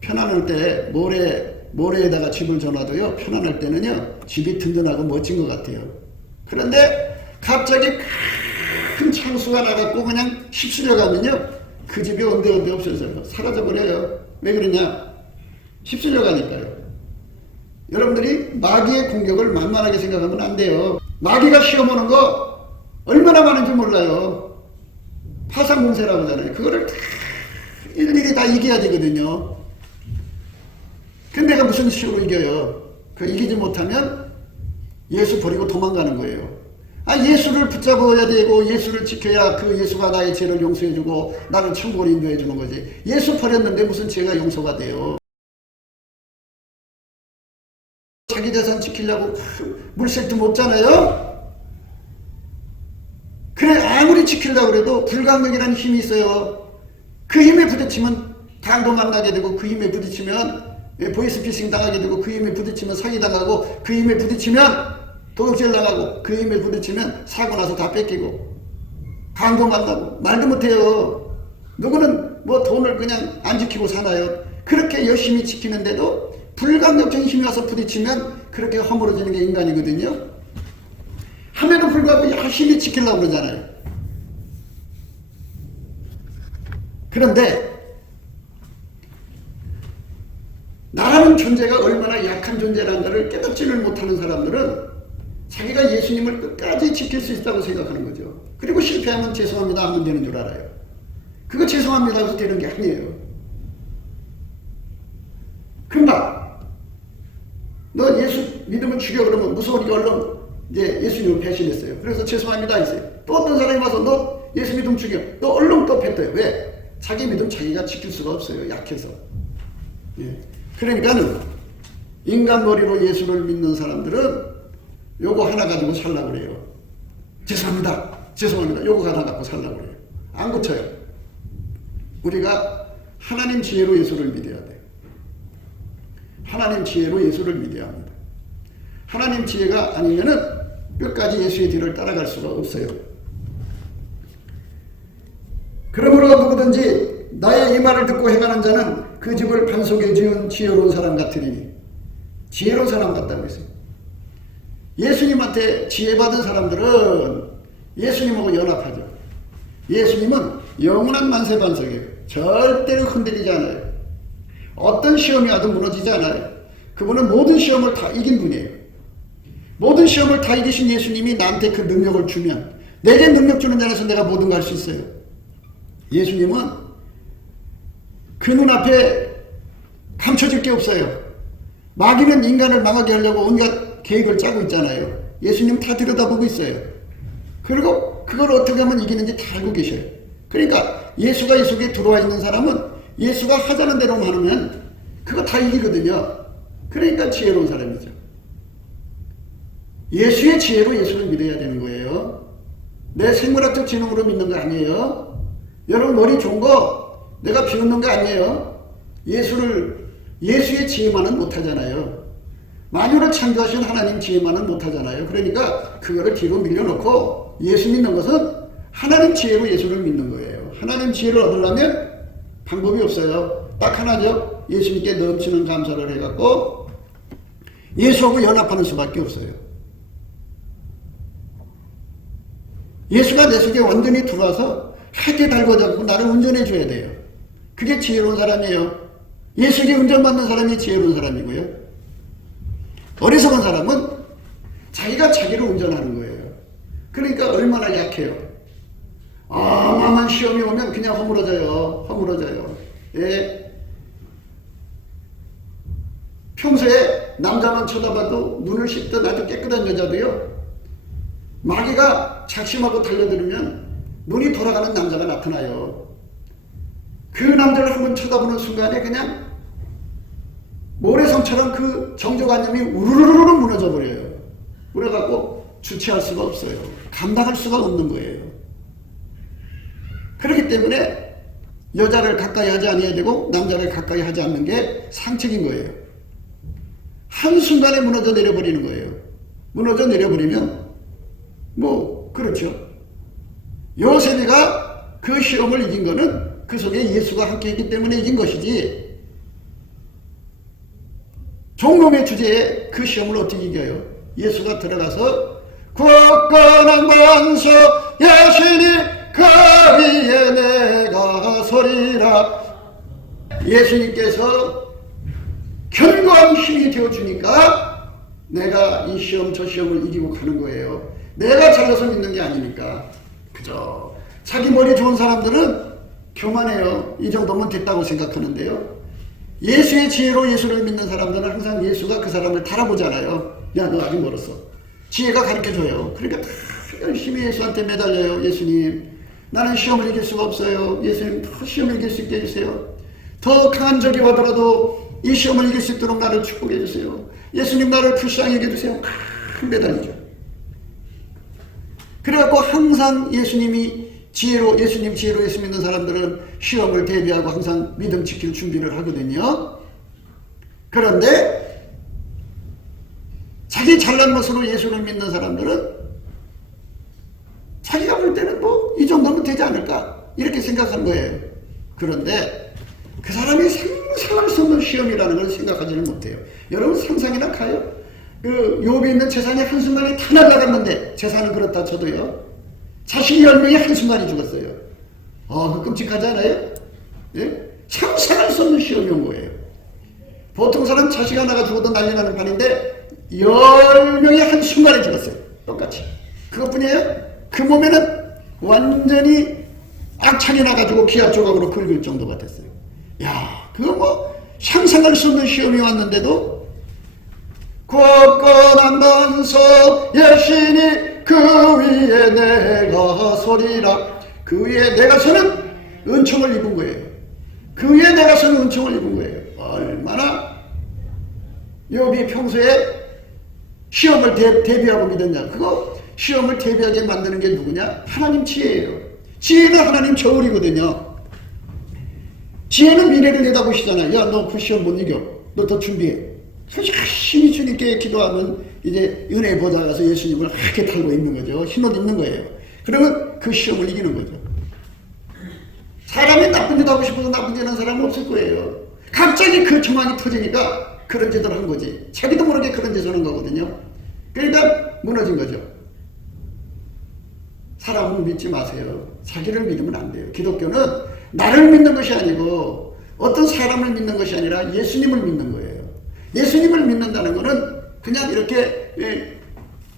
편안할 때 모래에다가 집을 져놔도요. 편안할 때는요. 집이 든든하고 멋진 것 같아요. 그런데 갑자기 큰 창수가 나갖고 그냥 휩쓸려 가면요. 그 집이 언제 없어져요. 사라져버려요. 왜 그러냐? 휩쓸려 가니까요. 여러분들이 마귀의 공격을 만만하게 생각하면 안 돼요. 마귀가 시험 오는 거 얼마나 많은지 몰라요. 파상공세라고 하잖아요. 그거를 다 일일이 다 이겨야 되거든요. 근데 내가 무슨 시험으로 이겨요? 그 이기지 못하면 예수 버리고 도망가는 거예요. 예수를 붙잡아야 되고 예수를 지켜야 그 예수가 나의 죄를 용서해주고 나를 천국으로 인도해주는 거지. 예수 버렸는데 무슨 죄가 용서가 돼요? 자기 재산 지키려고 물색도 먹잖아요. 그래 아무리 지키려고 해도 불강력이라는 힘이 있어요. 그 힘에 부딪히면 강도 만나게 되고 그 힘에 부딪히면 보이스피싱 당하게 되고 그 힘에 부딪히면 사기당하고 그 힘에 부딪히면 도둑질 당하고 그 힘에 부딪히면 사고 나서 다 뺏기고 강도 만나고 말도 못해요. 누구는 뭐 돈을 그냥 안 지키고 사나요? 그렇게 열심히 지키는데도 불강력적인 힘이 와서 부딪히면 그렇게 허물어지는 게 인간이거든요. 함에도 불구하고 열심히 지키려고 그러잖아요. 그런데 나라는 존재가 얼마나 약한 존재라는 것을 깨닫지를 못하는 사람들은 자기가 예수님을 끝까지 지킬 수 있다고 생각하는 거죠. 그리고 실패하면 죄송합니다 하면 되는 줄 알아요. 그거 죄송합니다 해서 되는 게 아니에요. 금방 너 예수 믿으면 죽여 그러면 무서우니까 얼른 이제 예수님을 배신했어요. 그래서 죄송합니다 했어요. 또 어떤 사람이 와서 너 예수 믿으면 죽여. 또 얼른 또 뱉어요. 왜? 자기 믿음 자기가 지킬 수가 없어요. 약해서. 예. 그러니까는 인간 머리로 예수를 믿는 사람들은 요거 하나 가지고 살라고 그래요. 죄송합니다. 죄송합니다. 요거 하나 갖고 살라고 그래요. 안 고쳐요. 우리가 하나님 지혜로 예수를 믿어야 돼요. 하나님 지혜로 예수를 믿어야 합니다. 하나님 지혜가 아니면은 끝까지 예수의 뒤를 따라갈 수가 없어요. 그러므로 누구든지 나의 이 말을 듣고 행하는 자는 그 집을 반석에 지은 지혜로운 사람 같으리니. 지혜로운 사람 같다고 했어요. 예수님한테 지혜받은 사람들은 예수님하고 연합하죠. 예수님은 영원한 만세 반석이에요. 절대로 흔들리지 않아요. 어떤 시험이 와도 무너지지 않아요. 그분은 모든 시험을 다 이긴 분이에요. 모든 시험을 다 이기신 예수님이 나한테 그 능력을 주면 내게 능력 주는 자라서 내가 모든 걸 할 수 있어요. 예수님은 그 눈앞에 감춰질 게 없어요. 마귀는 인간을 망하게 하려고 온갖 계획을 짜고 있잖아요. 예수님 다 들여다보고 있어요. 그리고 그걸 어떻게 하면 이기는지 다 알고 계셔요. 그러니까 예수가 이 속에 들어와 있는 사람은 예수가 하자는 대로만 하면 그거 다 이기거든요. 그러니까 지혜로운 사람이죠. 예수의 지혜로 예수를 믿어야 되는 거예요. 내 생물학적 지능으로 믿는 거 아니에요. 여러분 머리 좋은 거 내가 비웃는 거 아니에요. 예수의 지혜만은 못하잖아요. 만유를 창조하신 하나님 지혜만은 못하잖아요. 그러니까 그거를 뒤로 밀려놓고 예수 믿는 것은 하나님 지혜로 예수를 믿는 거예요. 하나님 지혜를 얻으려면 방법이 없어요. 딱 하나죠. 예수님께 넘치는 감사를 해갖고 예수하고 연합하는 수밖에 없어요. 예수가 내 속에 완전히 들어와서 하게 달궈잡고 나를 운전해 줘야 돼요. 그게 지혜로운 사람이에요. 예수에게 운전받는 사람이 지혜로운 사람이고요. 어리석은 사람은 자기가 자기를 운전하는 거예요. 그러니까 얼마나 약해요. 어마어마한 시험이 오면 그냥 허물어져요. 예. 평소에 남자만 쳐다봐도 눈을 씻던 아주 깨끗한 여자도요, 마귀가 작심하고 달려들으면 눈이 돌아가는 남자가 나타나요. 그 남자를 한번 쳐다보는 순간에 그냥 모래성처럼 그 정조관념이 우르르르 무너져 버려요. 그래갖고 주체할 수가 없어요. 감당할 수가 없는 거예요. 그렇기 때문에 여자를 가까이 하지 않아야 되고 남자를 가까이 하지 않는 게 상책인 거예요. 한순간에 무너져 내려버리는 거예요. 무너져 내려버리면 그렇죠. 요셉이가 그 시험을 이긴 거는 그 속에 예수가 함께 있기 때문에 이긴 것이지, 종놈의 주제에 그 시험을 어떻게 이겨요? 예수가 들어가서 굳건한 반석 여신이 그 위에 내가 서리라. 예수님께서 견고한 힘이 되어주니까 내가 이 시험 저 시험을 이기고 가는 거예요. 내가 잘나서 믿는 게 아니니까. 그죠? 자기 머리 좋은 사람들은 교만해요. 이 정도면 됐다고 생각하는데요, 예수의 지혜로 예수를 믿는 사람들은 항상 예수가 그 사람을 달아보잖아요. 야, 너 아직 멀었어. 지혜가 가르쳐줘요. 그러니까 다 열심히 예수한테 매달려요. 예수님, 나는 시험을 이길 수가 없어요. 예수님, 더 시험을 이길 수 있게 해주세요. 더 강한 적이 오더라도 이 시험을 이길 수 있도록 나를 축복해 주세요. 예수님, 나를 불쌍히 해주세요. 매달리죠. 그래갖고 항상 예수님 지혜로 예수 믿는 사람들은 시험을 대비하고 항상 믿음 지킬 준비를 하거든요. 그런데 자기 잘난 것으로 예수를 믿는 사람들은 자기가 볼 때는 이 정도면 되지 않을까 이렇게 생각한 거예요. 그런데 그 사람이 상상할 수 없는 시험이라는 걸 생각하지는 못해요. 여러분 상상이나 가요? 그 욥이 있는 재산이 한순간에 다 날아갔는데, 재산은 그렇다 쳐도요, 자식 10명이 한순간에 죽었어요. 그 끔찍하지 않아요? 예? 상상할 수 없는 시험이 온 거예요. 보통 사람 자식 하나가 죽어도 난리 나는 판인데 10명이 한순간에 죽었어요. 똑같이. 그것뿐이에요? 그 몸에는 완전히 악창이 나가지고 기압 조각으로 긁을 정도가 됐어요. 야, 그거 상상할 수 없는 시험이 왔는데도 굳건한 반석 여신이 그 위에 내가 서리라. 그 위에 내가 서는 은총을 입은 거예요. 그 위에 내가 서는 은총을 입은 거예요. 얼마나 욥이 평소에 시험을 대비하고 믿었냐. 그거 시험을 대비하게 만드는 게 누구냐? 하나님 지혜예요. 지혜는 하나님 저울이거든요. 지혜는 미래를 내다보시잖아요. 야, 너 그 시험 못 이겨. 너 더 준비해. 열심히 주님께 기도하면 이제 은혜 보좌 가서 예수님을 하게 달고 있는 거죠. 신옷 입는 거예요. 그러면 그 시험을 이기는 거죠. 사람이 나쁜 짓 하고 싶어서 나쁜 짓 하는 사람은 없을 거예요. 갑자기 그 조망이 터지니까 그런 짓을 한 거지. 자기도 모르게 그런 짓을 하는 거거든요. 그러니까 무너진 거죠. 사람은 믿지 마세요. 자기를 믿으면 안 돼요. 기독교는 나를 믿는 것이 아니고 어떤 사람을 믿는 것이 아니라 예수님을 믿는 거예요. 예수님을 믿는다는 것은 그냥 이렇게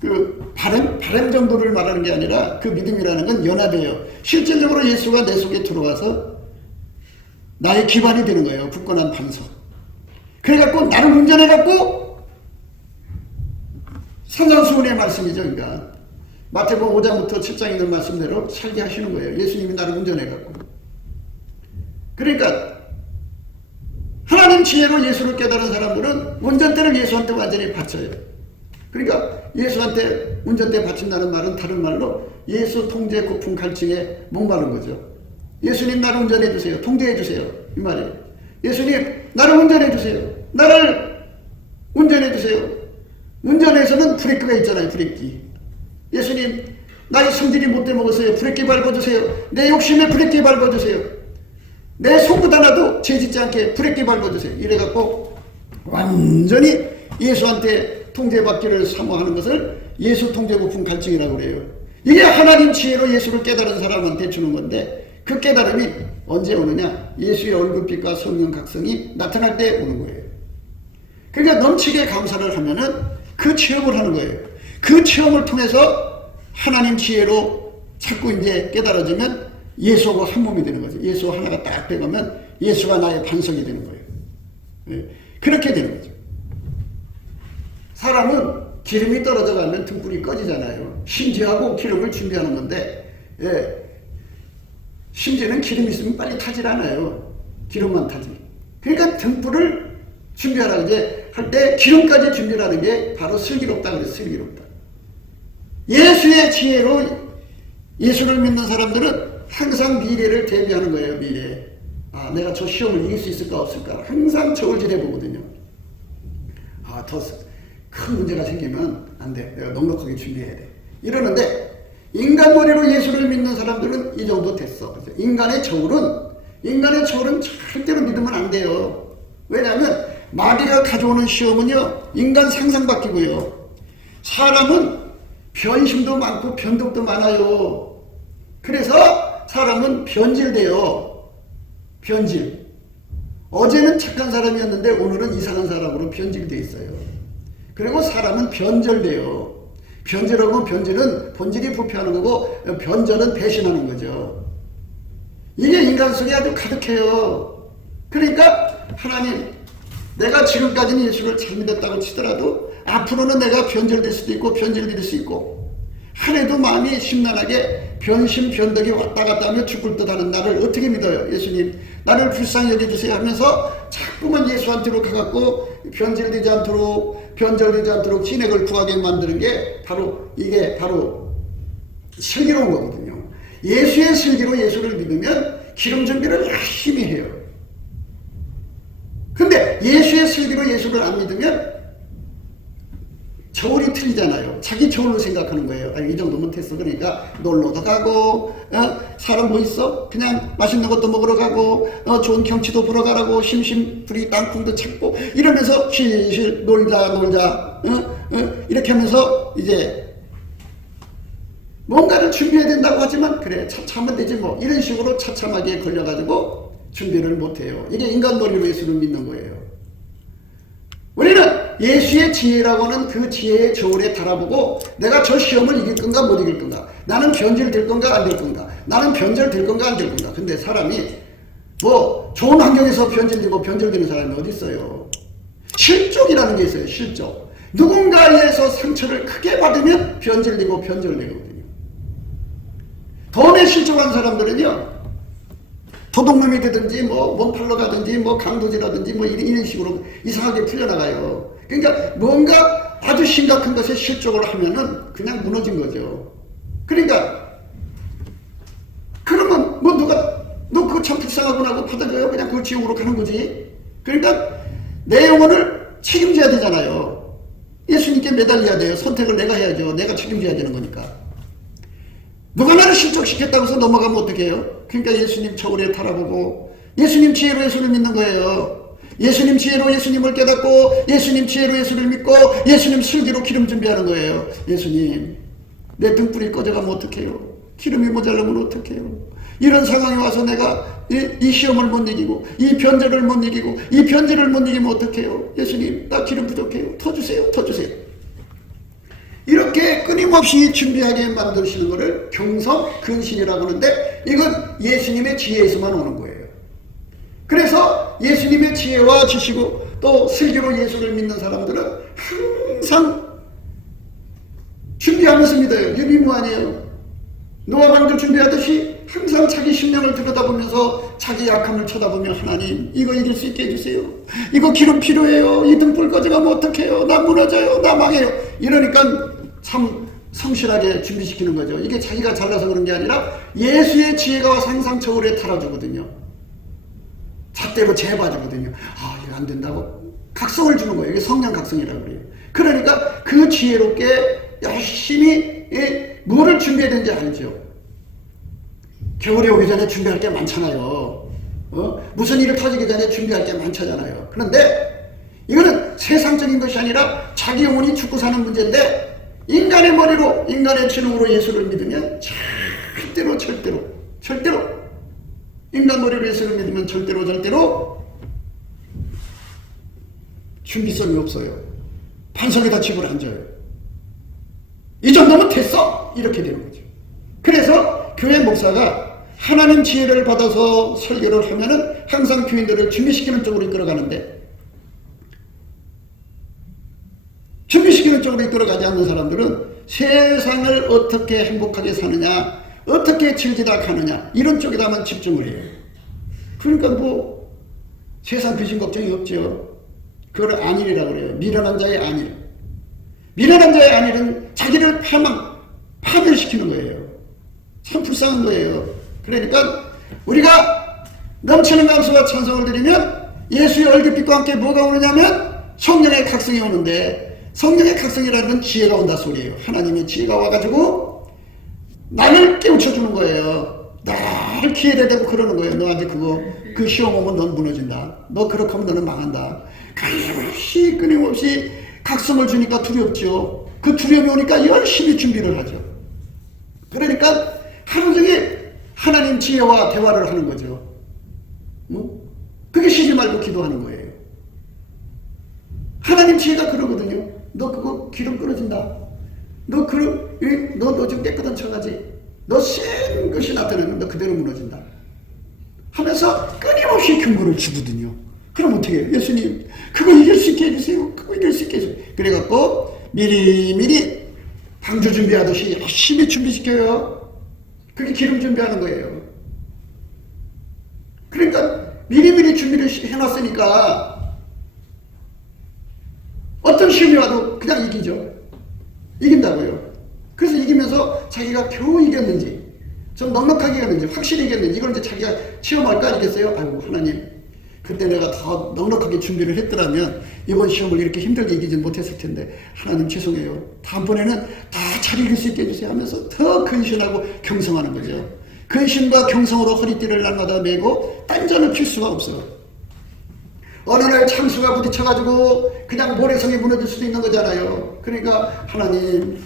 그 바람 정도를 말하는 게 아니라 그 믿음이라는 건 연합이에요. 실질적으로 예수가 내 속에 들어와서 나의 기반이 되는 거예요. 굳건한 반석. 그래갖고 나를 운전해갖고 산상수훈의 말씀이죠. 그러니까 마태복음 5장부터 7장 있는 말씀대로 살게 하시는 거예요. 예수님이 나를 운전해갖고. 그러니까 하나님 지혜로 예수를 깨달은 사람들은 운전대를 예수한테 완전히 바쳐요. 그러니까 예수한테 운전대 바친다는 말은 다른 말로 예수 통제 고품 갈증에 목마른 거죠. 예수님 나를 운전해 주세요. 통제해 주세요. 이 말이에요. 예수님 나를 운전해 주세요. 나를 운전해 주세요. 운전에서는 브레이크가 있잖아요. 브레이크. 예수님 나의 성질이 못돼 먹었어요. 브레이크 밟아주세요. 내 욕심에 브레이크 밟아주세요. 내 속옷 하나도 죄짓지 않게 브레이크 밟아주세요. 이래갖고 완전히 예수한테 통제받기를 사모하는 것을 예수 통제 고품 갈증이라고 그래요. 이게 하나님 지혜로 예수를 깨달은 사람한테 주는 건데 그 깨달음이 언제 오느냐? 예수의 얼굴빛과 성령 각성이 나타날 때 오는 거예요. 그러니까 넘치게 감사를 하면은 그 체험을 하는 거예요. 그 체험을 통해서 하나님 지혜로 자꾸 이제 깨달아지면 예수하고 한 몸이 되는 거죠. 예수 하나가 딱 돼가면 예수가 나의 반석이 되는 거예요. 예, 그렇게 되는 거죠. 사람은 기름이 떨어져 가면 등불이 꺼지잖아요. 심지하고 기름을 준비하는 건데, 심지는 기름이 있으면 빨리 타질 않아요. 기름만 타지. 그러니까 등불을 준비하라 이제 할 때 기름까지 준비하는 게 바로 슬기롭다 그래서 슬기롭다. 예수의 지혜로 예수를 믿는 사람들은 항상 미래를 대비하는 거예요. 미래. 아, 내가 저 시험을 이길 수 있을까 없을까 항상 저울질해 보거든요. 아, 더 큰 문제가 생기면 안 돼. 내가 넉넉하게 준비해야 돼. 이러는데 인간 머리로 예수를 믿는 사람들은 이 정도 됐어. 인간의 저울은 절대로 믿으면 안 돼요. 왜냐하면 마귀가 가져오는 시험은요, 인간 상상 바뀌고요. 사람은 변심도 많고 변덕도 많아요. 그래서 사람은 변질돼요. 변질. 어제는 착한 사람이었는데 오늘은 이상한 사람으로 변질돼 있어요. 그리고 사람은 변절돼요. 변절하고 변질은 본질이 부패하는 거고 변절은 배신하는 거죠. 이게 인간 속에 아주 가득해요. 그러니까 하나님, 내가 지금까지는 예수를 잘 믿었다고 치더라도 앞으로는 내가 변절될 수도 있고 변질될 수 있고 한 해도 마음이 심란하게 변심 변덕이 왔다 갔다 하며 죽을 듯 하는 나를 어떻게 믿어요? 예수님, 나를 불쌍히 여겨주세요 하면서 자꾸만 예수한테로 가갖고 변질되지 않도록 진액을 구하게 만드는 게 이게 바로 슬기로운 거거든요. 예수의 슬기로 예수를 믿으면 기름 준비를 열심히 해요. 근데 예수의 슬기로 예수를 안 믿으면 저울이 틀리잖아요. 자기 저울로 생각하는 거예요. 이 정도면 됐어. 그러니까 놀러도 가고, 사람 뭐 있어? 그냥 맛있는 것도 먹으러 가고, 좋은 경치도 보러 가라고, 심심풀이 땅콩도 찾고, 이러면서 실실 놀자, 이렇게 하면서 이제 뭔가를 준비해야 된다고 하지만, 그래, 차차하면 되지 뭐. 이런 식으로 차참하게 걸려가지고 준비를 못해요. 이게 인간 머리로 예수를 믿는 거예요. 우리는 예수의 지혜라고 하는 그 지혜의 저울에 달아보고 내가 저 시험을 이길 건가 못 이길 건가, 나는 변질될 건가 안 될 건가, 나는 변절될 건가 안 될 건가. 근데 사람이 뭐 좋은 환경에서 변질되고 변절되는 사람이 어디 있어요. 실족이라는 게 있어요. 실족. 누군가에서 상처를 크게 받으면 변질되고 변절되거든요. 돈에 실족한 사람들은요, 도둑놈이 되든지 뭐 몸팔러 가든지 뭐 강도질하든지 뭐 이런 식으로 이상하게 풀려나가요. 그러니까 뭔가 아주 심각한 것에 실족을 하면은 그냥 무너진 거죠. 그러니까 그러면 뭐 너 그거 참 불쌍하구나 하고 받아줘요. 그냥 그걸 지옥으로 가는 거지. 그러니까 내 영혼을 책임져야 되잖아요. 예수님께 매달려야 돼요. 선택을 내가 해야죠. 내가 책임져야 되는 거니까. 누가 나를 실족시켰다고 해서 넘어가면 어떡해요? 그러니까 예수님 저울에 달아보고 예수님 지혜로 예수를 믿는 거예요. 예수님 지혜로 예수님을 깨닫고 예수님 지혜로 예수를 믿고 예수님 슬기로 기름 준비하는 거예요. 예수님, 내 등불이 꺼져가면 어떡해요? 기름이 모자라면 어떡해요? 이런 상황에 와서 내가 이 시험을 못 이기고 이 변절을 못 이기고 이 변질을 못 이기면 어떡해요? 예수님, 나 기름 부족해요. 더 주세요. 이렇게 끊임없이 준비하게 만드시는 것을 경성 근신이라고 하는데, 이건 예수님의 지혜에서만 오는 거예요. 그래서 예수님의 지혜와 지시고 또 슬기로 예수를 믿는 사람들은 항상 준비하면서 믿어요. 유비무환이에요. 노아방도 준비하듯이 항상 자기 심령을 들여다보면서 자기 약함을 쳐다보며, 하나님, 이거 이길 수 있게 해주세요. 이거 기름 필요해요. 이 등불 꺼져가면 어떡해요? 나 무너져요. 나 망해요. 이러니까 참 성실하게 준비시키는 거죠. 이게 자기가 잘나서 그런 게 아니라 예수의 지혜가 항상 저울에 달아주거든요. 잣대로 재봐주거든요. 아, 이거 안 된다고 각성을 주는 거예요. 이게 성령 각성이라고 그래요. 그러니까 그 지혜롭게 열심히 뭐를 준비해야 되는지 알죠. 겨울이 오기 전에 준비할 게 많잖아요. 무슨 일을 터지기 전에 준비할 게 많잖아요. 그런데 이거는 세상적인 것이 아니라 자기 영혼이 죽고 사는 문제인데, 인간의 머리로, 인간의 지능으로 예수를 믿으면 절대로 인간 머리로 예수를 믿으면 절대로 준비성이 없어요. 반석에다 집을 앉아요. 이 정도면 됐어! 이렇게 되는 거죠. 그래서 교회 목사가 하나님 지혜를 받아서 설교를 하면은 항상 교인들을 준비시키는 쪽으로 이끌어가는데, 준비시키는 쪽으로 이끌어가지 않는 사람들은 세상을 어떻게 행복하게 사느냐, 어떻게 즐기다 가느냐, 이런 쪽에다만 집중을 해요. 그러니까 뭐 세상 귀신 걱정이 없죠. 그걸 안일이라고 그래요. 미련한 자의 안일. 미련한 자의 안일은 자기를 파멸시키는 거예요. 참 불쌍한 거예요. 그러니까 우리가 넘치는 감사와 찬송을 드리면 예수의 얼굴빛과 함께 뭐가 오느냐면 성령의 각성이 오는데, 성령의 각성이라는 건 지혜가 온다 소리예요. 하나님의 지혜가 와가지고 나를 깨우쳐주는 거예요. 나를 기회를 대고 그러는 거예요. 너한테 그 시험 오면 넌 무너진다. 너 그렇게 하면 너는 망한다. 끊임없이 각성을 주니까 두렵죠. 그 두려움이 오니까 열심히 준비를 하죠. 그러니까 하루 종일 하나님 지혜와 대화를 하는 거죠. 그게 쉬지 말고 기도하는 거예요. 하나님 지혜가 그러거든요. 너 그거 기름 끊어진다. 너 지금 깨끗한 척하지. 너 센 것이 나타나면 너 그대로 무너진다. 하면서 끊임없이 경고를 주거든요. 그럼 어떻게 해요? 예수님, 그거 이길 수 있게 해주세요. 그거 이길 수 있게 해주세요. 그래갖고 미리 방주 준비하듯이 열심히 준비시켜요. 그게 기름 준비하는 거예요. 그러니까 미리 준비를 해놨으니까 어떤 시험이 와도 그냥 이기죠. 이긴다고요. 그래서 이기면서 자기가 겨우 이겼는지, 좀 넉넉하게 이겼는지, 확실히 이겼는지, 이걸 이제 자기가 체험할 거 아니겠어요? 아이고, 하나님, 그때 내가 더 넉넉하게 준비를 했더라면 이번 시험을 이렇게 힘들게 이기지 못했을 텐데, 하나님 죄송해요. 다음번에는 다 잘 이길 수 있게 해주세요 하면서 더 근신하고 경성하는 거죠. 근신과 경성으로 허리띠를 날마다 메고 딴전을 필 수가 없어요. 어느 날 창수가 부딪혀가지고 그냥 모래성이 무너질 수도 있는 거잖아요. 그러니까 하나님,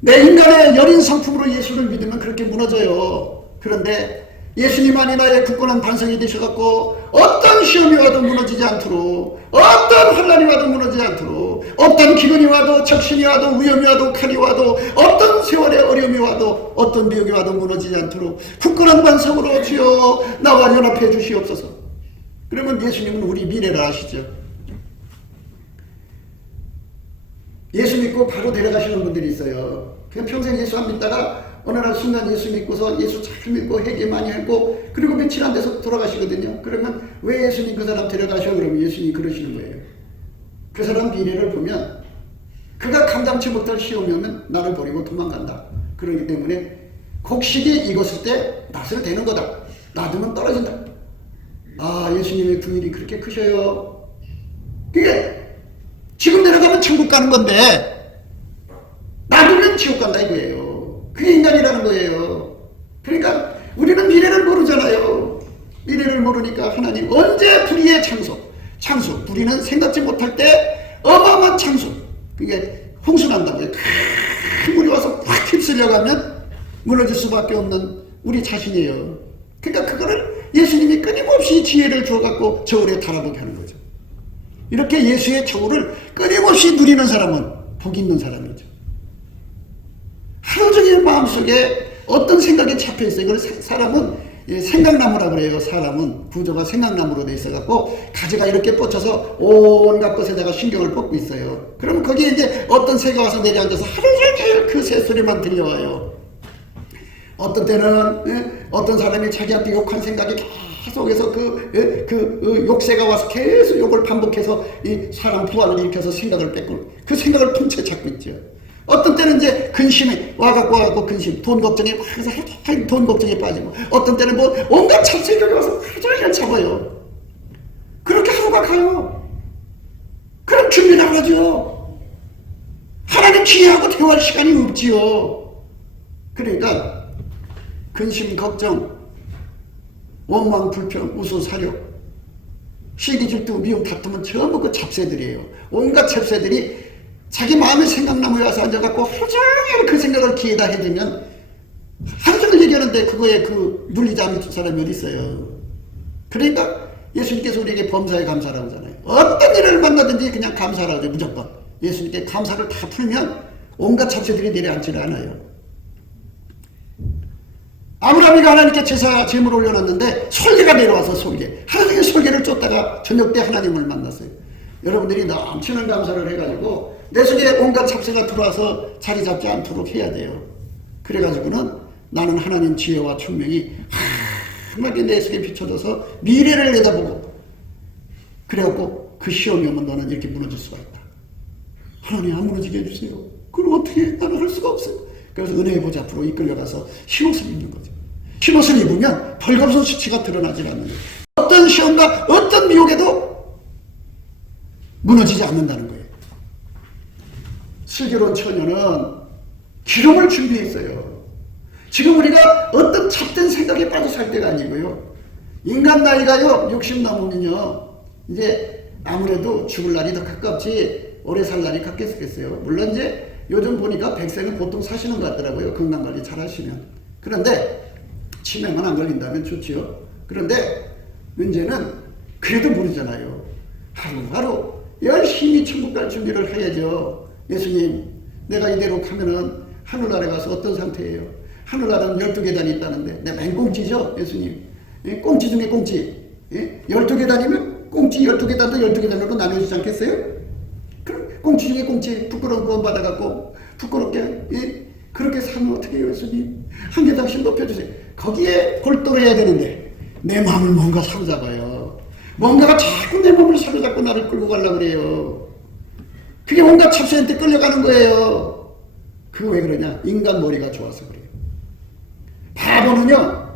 내 인간의 여린 성품으로 예수를 믿으면 그렇게 무너져요. 그런데 예수님만이 나의 굳건한 반석이 되셔갖고 어떤 시험이 와도 무너지지 않도록, 어떤 환난이 와도 무너지지 않도록, 어떤 기근이 와도, 적신이 와도, 위험이 와도, 칼이 와도, 어떤 세월의 어려움이 와도, 어떤 비용이 와도 무너지지 않도록 굳건한 반석으로 주여 나와 연합해 주시옵소서. 그러면 예수님은 우리 미래를 아시죠. 예수 믿고 바로 데려가시는 분들이 있어요. 그냥 평생 예수 안 믿다가 어느 날 순간 예수 믿고서 예수 잘 믿고 회개 많이 했고 그리고 며칠 안 돼서 돌아가시거든요. 그러면 왜 예수님 그 사람 데려가셔? 그러면 예수님이 그러시는 거예요. 그 사람 미래를 보면 그가 감당치 못할 시험이 오면 나를 버리고 도망간다. 그렇기 때문에 곡식이 익었을 때 낫을 대는 거다. 놔두면 떨어진다. 아, 예수님의 그 일이 그렇게 크셔요. 그게 지금 내려가면 천국 가는 건데 놔두면 지옥 간다 이거예요. 그게 인간이라는 거예요. 그러니까 우리는 미래를 모르잖아요. 미래를 모르니까 하나님 언제 불의의 창수, 불의는 생각지 못할 때 어마어마한 창수, 그게 홍수 난다고요. 큰 물이 와서 확 휩쓸려고 하면 무너질 수밖에 없는 우리 자신이에요. 그러니까 그거를 예수님이 끊임없이 지혜를 주어갖고 저울에 달아보게 하는 거죠. 이렇게 예수의 저울을 끊임없이 누리는 사람은 복 있는 사람이죠. 하루 종일 마음속에 어떤 생각이 잡혀있어요. 이걸 사람은 생각나무라고 그래요. 사람은 구조가 생각나무로 돼 있어갖고 가지가 이렇게 뻗쳐서 온갖 것에다가 신경을 뻗고 있어요. 그러면 거기에 이제 어떤 새가 와서 내려앉아서 하루 종일 그 새소리만 들려와요. 어떤 때는 어떤 사람이 자기한테 욕한 생각이 계속해서 그 욕새가 와서 계속 욕을 반복해서 이 사람 부활을 일으켜서 생각을 뺏고 그 생각을 통째 잡고 있죠. 어떤 때는 이제 근심이 와갖고 근심, 돈 걱정에 돈 걱정에 빠지고 어떤 때는 뭐 온갖 잡생각이 와서 하루 종일 잡아요. 그렇게 하루가 가요. 그럼 준비 나가죠. 하나님 지혜하고 대화할 시간이 없지요. 그러니까 근심, 걱정, 원망, 불평, 우수, 사력, 시기, 질투, 미움, 다툼은 전부 그 잡새들이에요. 온갖 잡새들이 자기 마음의 생각나무에 와서 앉아갖고 하루 종일 그 생각을 귀에다 해대면 하루 종일 얘기하는데 그거에 눌리지 않는 사람이 어디 있어요. 그러니까 예수님께서 우리에게 범사에 감사라고 하잖아요. 어떤 일을 만나든지 그냥 감사라고 하죠. 무조건 예수님께 감사를 다 풀면 온갖 잡채들이 내려앉지를 않아요. 아브라함이가 하나님께 제물을 올려놨는데 솔개가 내려와서 솔개. 하루 종일 솔개를 쫓다가 저녁 때 하나님을 만났어요. 여러분들이 넘치는 감사를 해가지고 내 속에 온갖 잡채가 들어와서 자리 잡지 않도록 해야 돼요. 그래가지고는 나는 하나님 지혜와 총명이 한마디 내 속에 비춰져서 미래를 내다보고 그래갖고 그 시험이 오면 너는 이렇게 무너질 수가 있다. 하나님 안 무너지게 해주세요. 그럼 어떻게 나는 할 수가 없어요. 그래서 은혜의 보좌 앞으로 이끌려가서 흰옷을 입는 거죠. 흰옷을 입으면 벌거벗은 수치가 드러나지 않는 거예요. 어떤 시험과 어떤 미혹에도 무너지지 않는다는 거예요. 슬기로운 처녀는 기름을 준비했어요. 지금 우리가 어떤 잡된 생각에 빠져 살 때가 아니고요. 인간 나이가요 60 넘으면요 이제 아무래도 죽을 날이 더 가깝지 오래 살 날이 가깝겠어요. 물론 이제 요즘 보니까 100세는 보통 사시는 것 같더라고요. 건강관리 잘 하시면. 그런데 치매만 안 걸린다면 좋지요. 그런데 문제는 그래도 모르잖아요. 하루하루 열심히 천국 갈 준비를 해야죠. 예수님 내가 이대로 가면은 하늘나라에 가서 어떤 상태예요? 하늘나라는 12계단이 있다는데 내가 맨꽁지죠 예수님. 예? 꽁지 중에 꽁지. 예? 12계단이면 꽁지 12계단도 12계단으로 나눠지지 않겠어요? 그럼 꽁지 중에 꽁지 부끄러운 구원 받아갖고 부끄럽게 예? 그렇게 사면 어떻게 해요 예수님? 한 계단씩 높여주세요. 거기에 골똘해야 되는데 내 마음을 뭔가 사로잡아요. 뭔가가 자꾸 내 몸을 사로잡고 나를 끌고 가려고 그래요. 그게 온갖 잡생한테 끌려가는 거예요. 그거 왜 그러냐? 인간 머리가 좋아서 그래요. 바보는요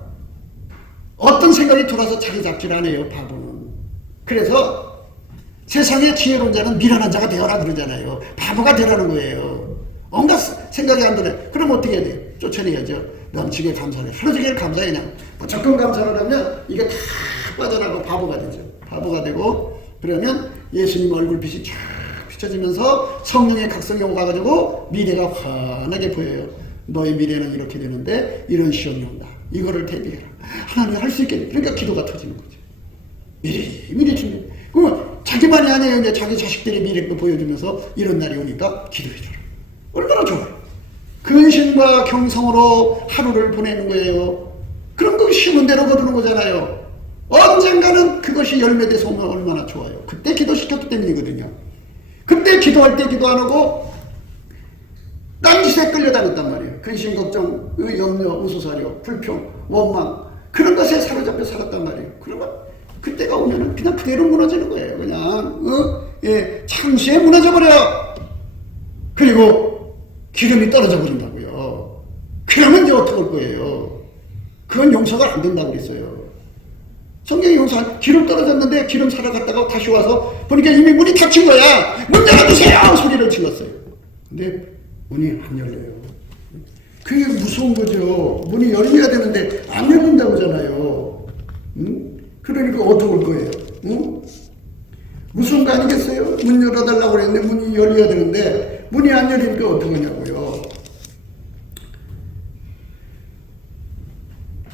어떤 생각이 돌아서 자기 잡질 않아요. 바보는. 그래서 세상의 지혜로운 자는 미련한 자가 되어라 그러잖아요. 바보가 되라는 거예요. 온갖 생각이 안 들어요. 그럼 어떻게 해야 돼요? 쫓아내야죠. 넘치게 감사를 하루 종일 감사해. 그냥 무조건 감사를 하면 이게 다 빠져나가고 바보가 되죠. 바보가 되고 그러면 예수님 얼굴빛이 쫙 비춰지면서 성령의 각성이 오가지고 미래가 환하게 보여요. 너의 미래는 이렇게 되는데 이런 시험이 온다. 이거를 대비해라. 하나님 할 수 있겠네. 그러니까 기도가 터지는 거죠. 미리 준비. 그러면 자기만이 아니에요. 이제 자기 자식들이 미래를 보여주면서 이런 날이 오니까 기도해줘라. 얼마나 좋아요. 근심과 경성으로 하루를 보내는 거예요. 그럼 그 쉬운 대로 거두는 거잖아요. 언젠가는 그것이 열매돼서 오면 얼마나 좋아요. 그때 기도시켰기 때문이거든요. 그때 기도할 때 기도 안 하고 딴짓에 끌려다녔단 말이에요. 근심, 걱정, 염려, 우수사려, 불평, 원망 그런 것에 사로잡혀 살았단 말이에요. 그러면 그때가 오면은 그냥 그대로 무너지는 거예요. 그냥 창시에 무너져 버려요. 그리고 기름이 떨어져 버린다고요. 그러면 이제 어떻게 할 거예요? 그건 용서가 안 된다고 그랬어요. 성경이 용서 기름 떨어졌는데 기름 사러 갔다가 다시 와서 보니까 이미 문이 닫힌 거야. 문 열어주세요 소리를 질렀어요. 근데 문이 안 열려요. 그게 무서운 거죠. 문이 열려야 되는데 안 열린다고 하잖아요. 응? 그러니까 어떻게 할 거예요? 응? 무서운 거 아니겠어요? 문 열어달라고 그랬는데 문이 열려야 되는데 문이 안 열리니까 어떡하냐고요.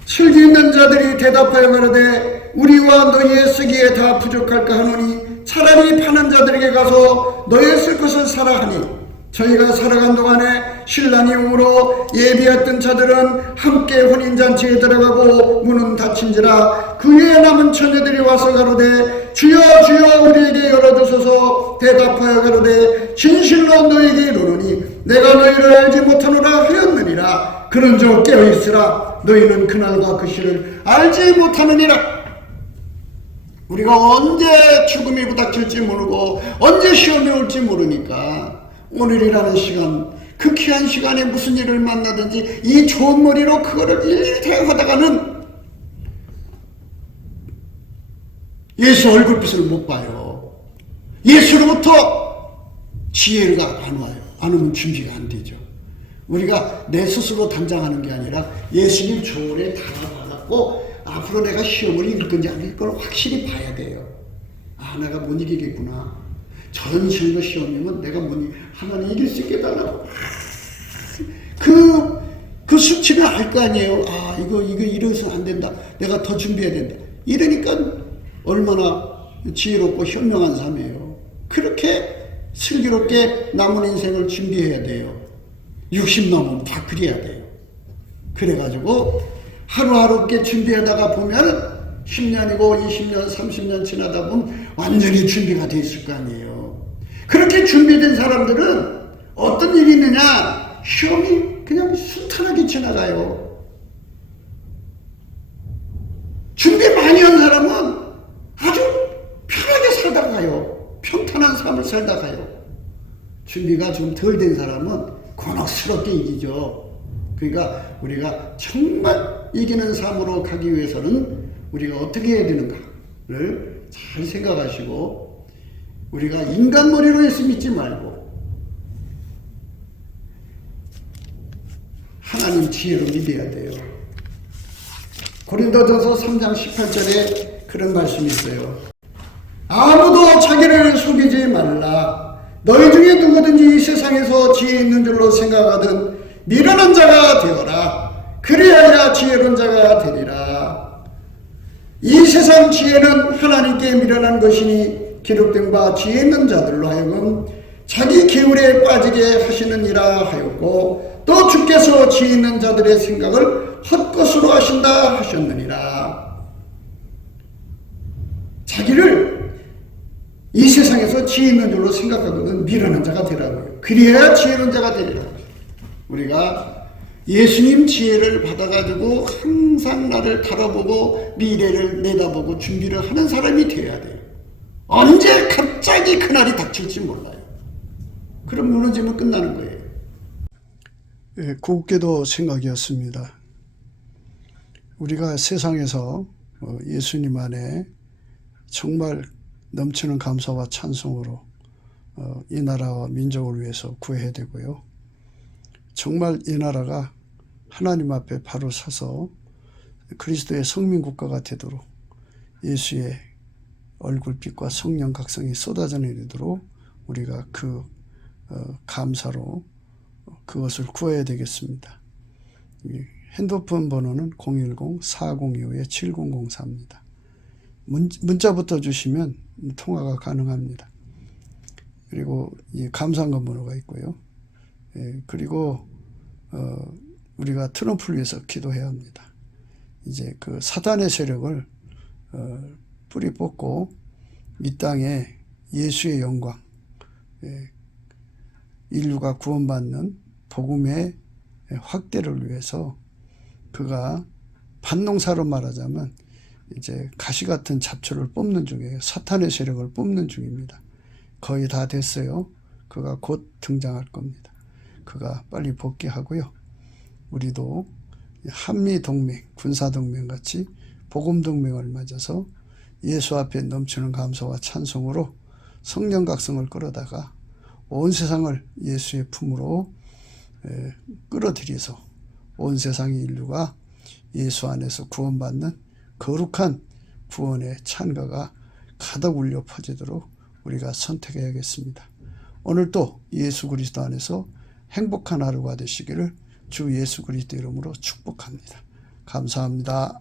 슬기 있는 자들이 대답하여 가로되 우리와 너희의 쓰기에 다 부족할까 하노니 차라리 파는 자들에게 가서 너희의 쓸 것을 사라 하니 저희가 살아간 동안에 신랑이 오므로 예비했던 자들은 함께 혼인잔치에 들어가고 문은 닫힌지라 그 위에 남은 처녀들이 와서 가로되 주여 주여 우리에게 열어주소서. 대답하여 가로되 진실로 너희에게 이르노니 내가 너희를 알지 못하노라 하였느니라. 그런즉 깨어있으라. 너희는 그날과 그 시를 알지 못하느니라. 우리가 언제 죽음이 부닥칠지 모르고 언제 시험이 올지 모르니까 오늘이라는 시간, 그 귀한 시간에 무슨 일을 만나든지 이 좋은 머리로 그거를 일일이 대응하다가는 예수 얼굴빛을 못 봐요. 예수로부터 지혜가 안 와요. 안 오면 준비가 안 되죠. 우리가 내 스스로 단장하는 게 아니라 예수님 조언에 달아받았고 앞으로 내가 시험을 이길 건지 안 이길 걸 확실히 봐야 돼요. 아, 내가 못 이기겠구나. 저런 식으로 시험이면 내가 뭐니 하나님 이길 수 있게 해달라고 그 수치를 알 거 아니에요. 아 이거 이래서는 안 된다. 내가 더 준비해야 된다. 이러니까 얼마나 지혜롭고 현명한 삶이에요. 그렇게 슬기롭게 남은 인생을 준비해야 돼요. 60 넘으면 다 그래야 돼요. 그래가지고 하루하루께 준비하다가 보면 10년이고 20년 30년 지나다 보면 완전히 준비가 돼 있을 거 아니에요. 그렇게 준비된 사람들은 어떤 일이 있느냐, 시험이 그냥 순탄하게 지나가요. 준비 많이 한 사람은 아주 편하게 살다 가요. 평탄한 삶을 살다 가요. 준비가 좀 덜 된 사람은 곤혹스럽게 이기죠. 그러니까 우리가 정말 이기는 삶으로 가기 위해서는 우리가 어떻게 해야 되는가를 잘 생각하시고, 우리가 인간 머리로 예수 믿지 말고 하나님 지혜로 믿어야 돼요. 고린도전서 3장 18절에 그런 말씀이 있어요. 아무도 자기를 속이지 말라. 너희 중에 누구든지 이 세상에서 지혜 있는 줄로 생각하든 미련한 자가 되어라. 그리하여 지혜로운 자가 되리라. 이 세상 지혜는 하나님께 미련한 것이니 기록된 바 지혜 있는 자들로 하여금 자기 기울에 빠지게 하시느니라 하였고, 또 주께서 지혜 있는 자들의 생각을 헛것으로 하신다 하셨느니라. 자기를 이 세상에서 지혜 있는 줄로 생각하거든 미련한 자가 되라고요. 그리해야 지혜로운 자가 되리라. 우리가 예수님 지혜를 받아가지고 항상 나를 바라보고 미래를 내다보고 준비를 하는 사람이 되어야 돼요. 언제 갑자기 그날이 닥칠지 몰라요. 그럼 무너지면 끝나는 거예요. 예, 곱게도 생각이었습니다. 우리가 세상에서 예수님 안에 정말 넘치는 감사와 찬송으로 이 나라와 민족을 위해서 구해야 되고요. 정말 이 나라가 하나님 앞에 바로 서서 그리스도의 성민국가가 되도록 예수의 얼굴빛과 성령 각성이 쏟아져 내리도록 우리가 그 감사로 그것을 구해야 되겠습니다. 핸드폰 번호는 010-4025-7004입니다. 문자부터 주시면 통화가 가능합니다. 그리고 이 감사한금 번호가 있고요. 그리고 우리가 트럼프를 위해서 기도해야 합니다. 이제 그 사단의 세력을 뿌리 뽑고 이 땅에 예수의 영광, 인류가 구원받는 복음의 확대를 위해서 그가 반농사로 말하자면 이제 가시 같은 잡초를 뽑는 중이에요. 사탄의 세력을 뽑는 중입니다. 거의 다 됐어요. 그가 곧 등장할 겁니다. 그가 빨리 복귀하고요. 우리도 한미동맹, 군사동맹 같이 복음동맹을 맺어서 예수 앞에 넘치는 감사와 찬송으로 성령 각성을 끌어다가 온 세상을 예수의 품으로 끌어들여서 온 세상의 인류가 예수 안에서 구원받는 거룩한 구원의 찬가가 가득 울려 퍼지도록 우리가 선택해야겠습니다. 오늘도 예수 그리스도 안에서 행복한 하루가 되시기를 주 예수 그리스도 이름으로 축복합니다. 감사합니다.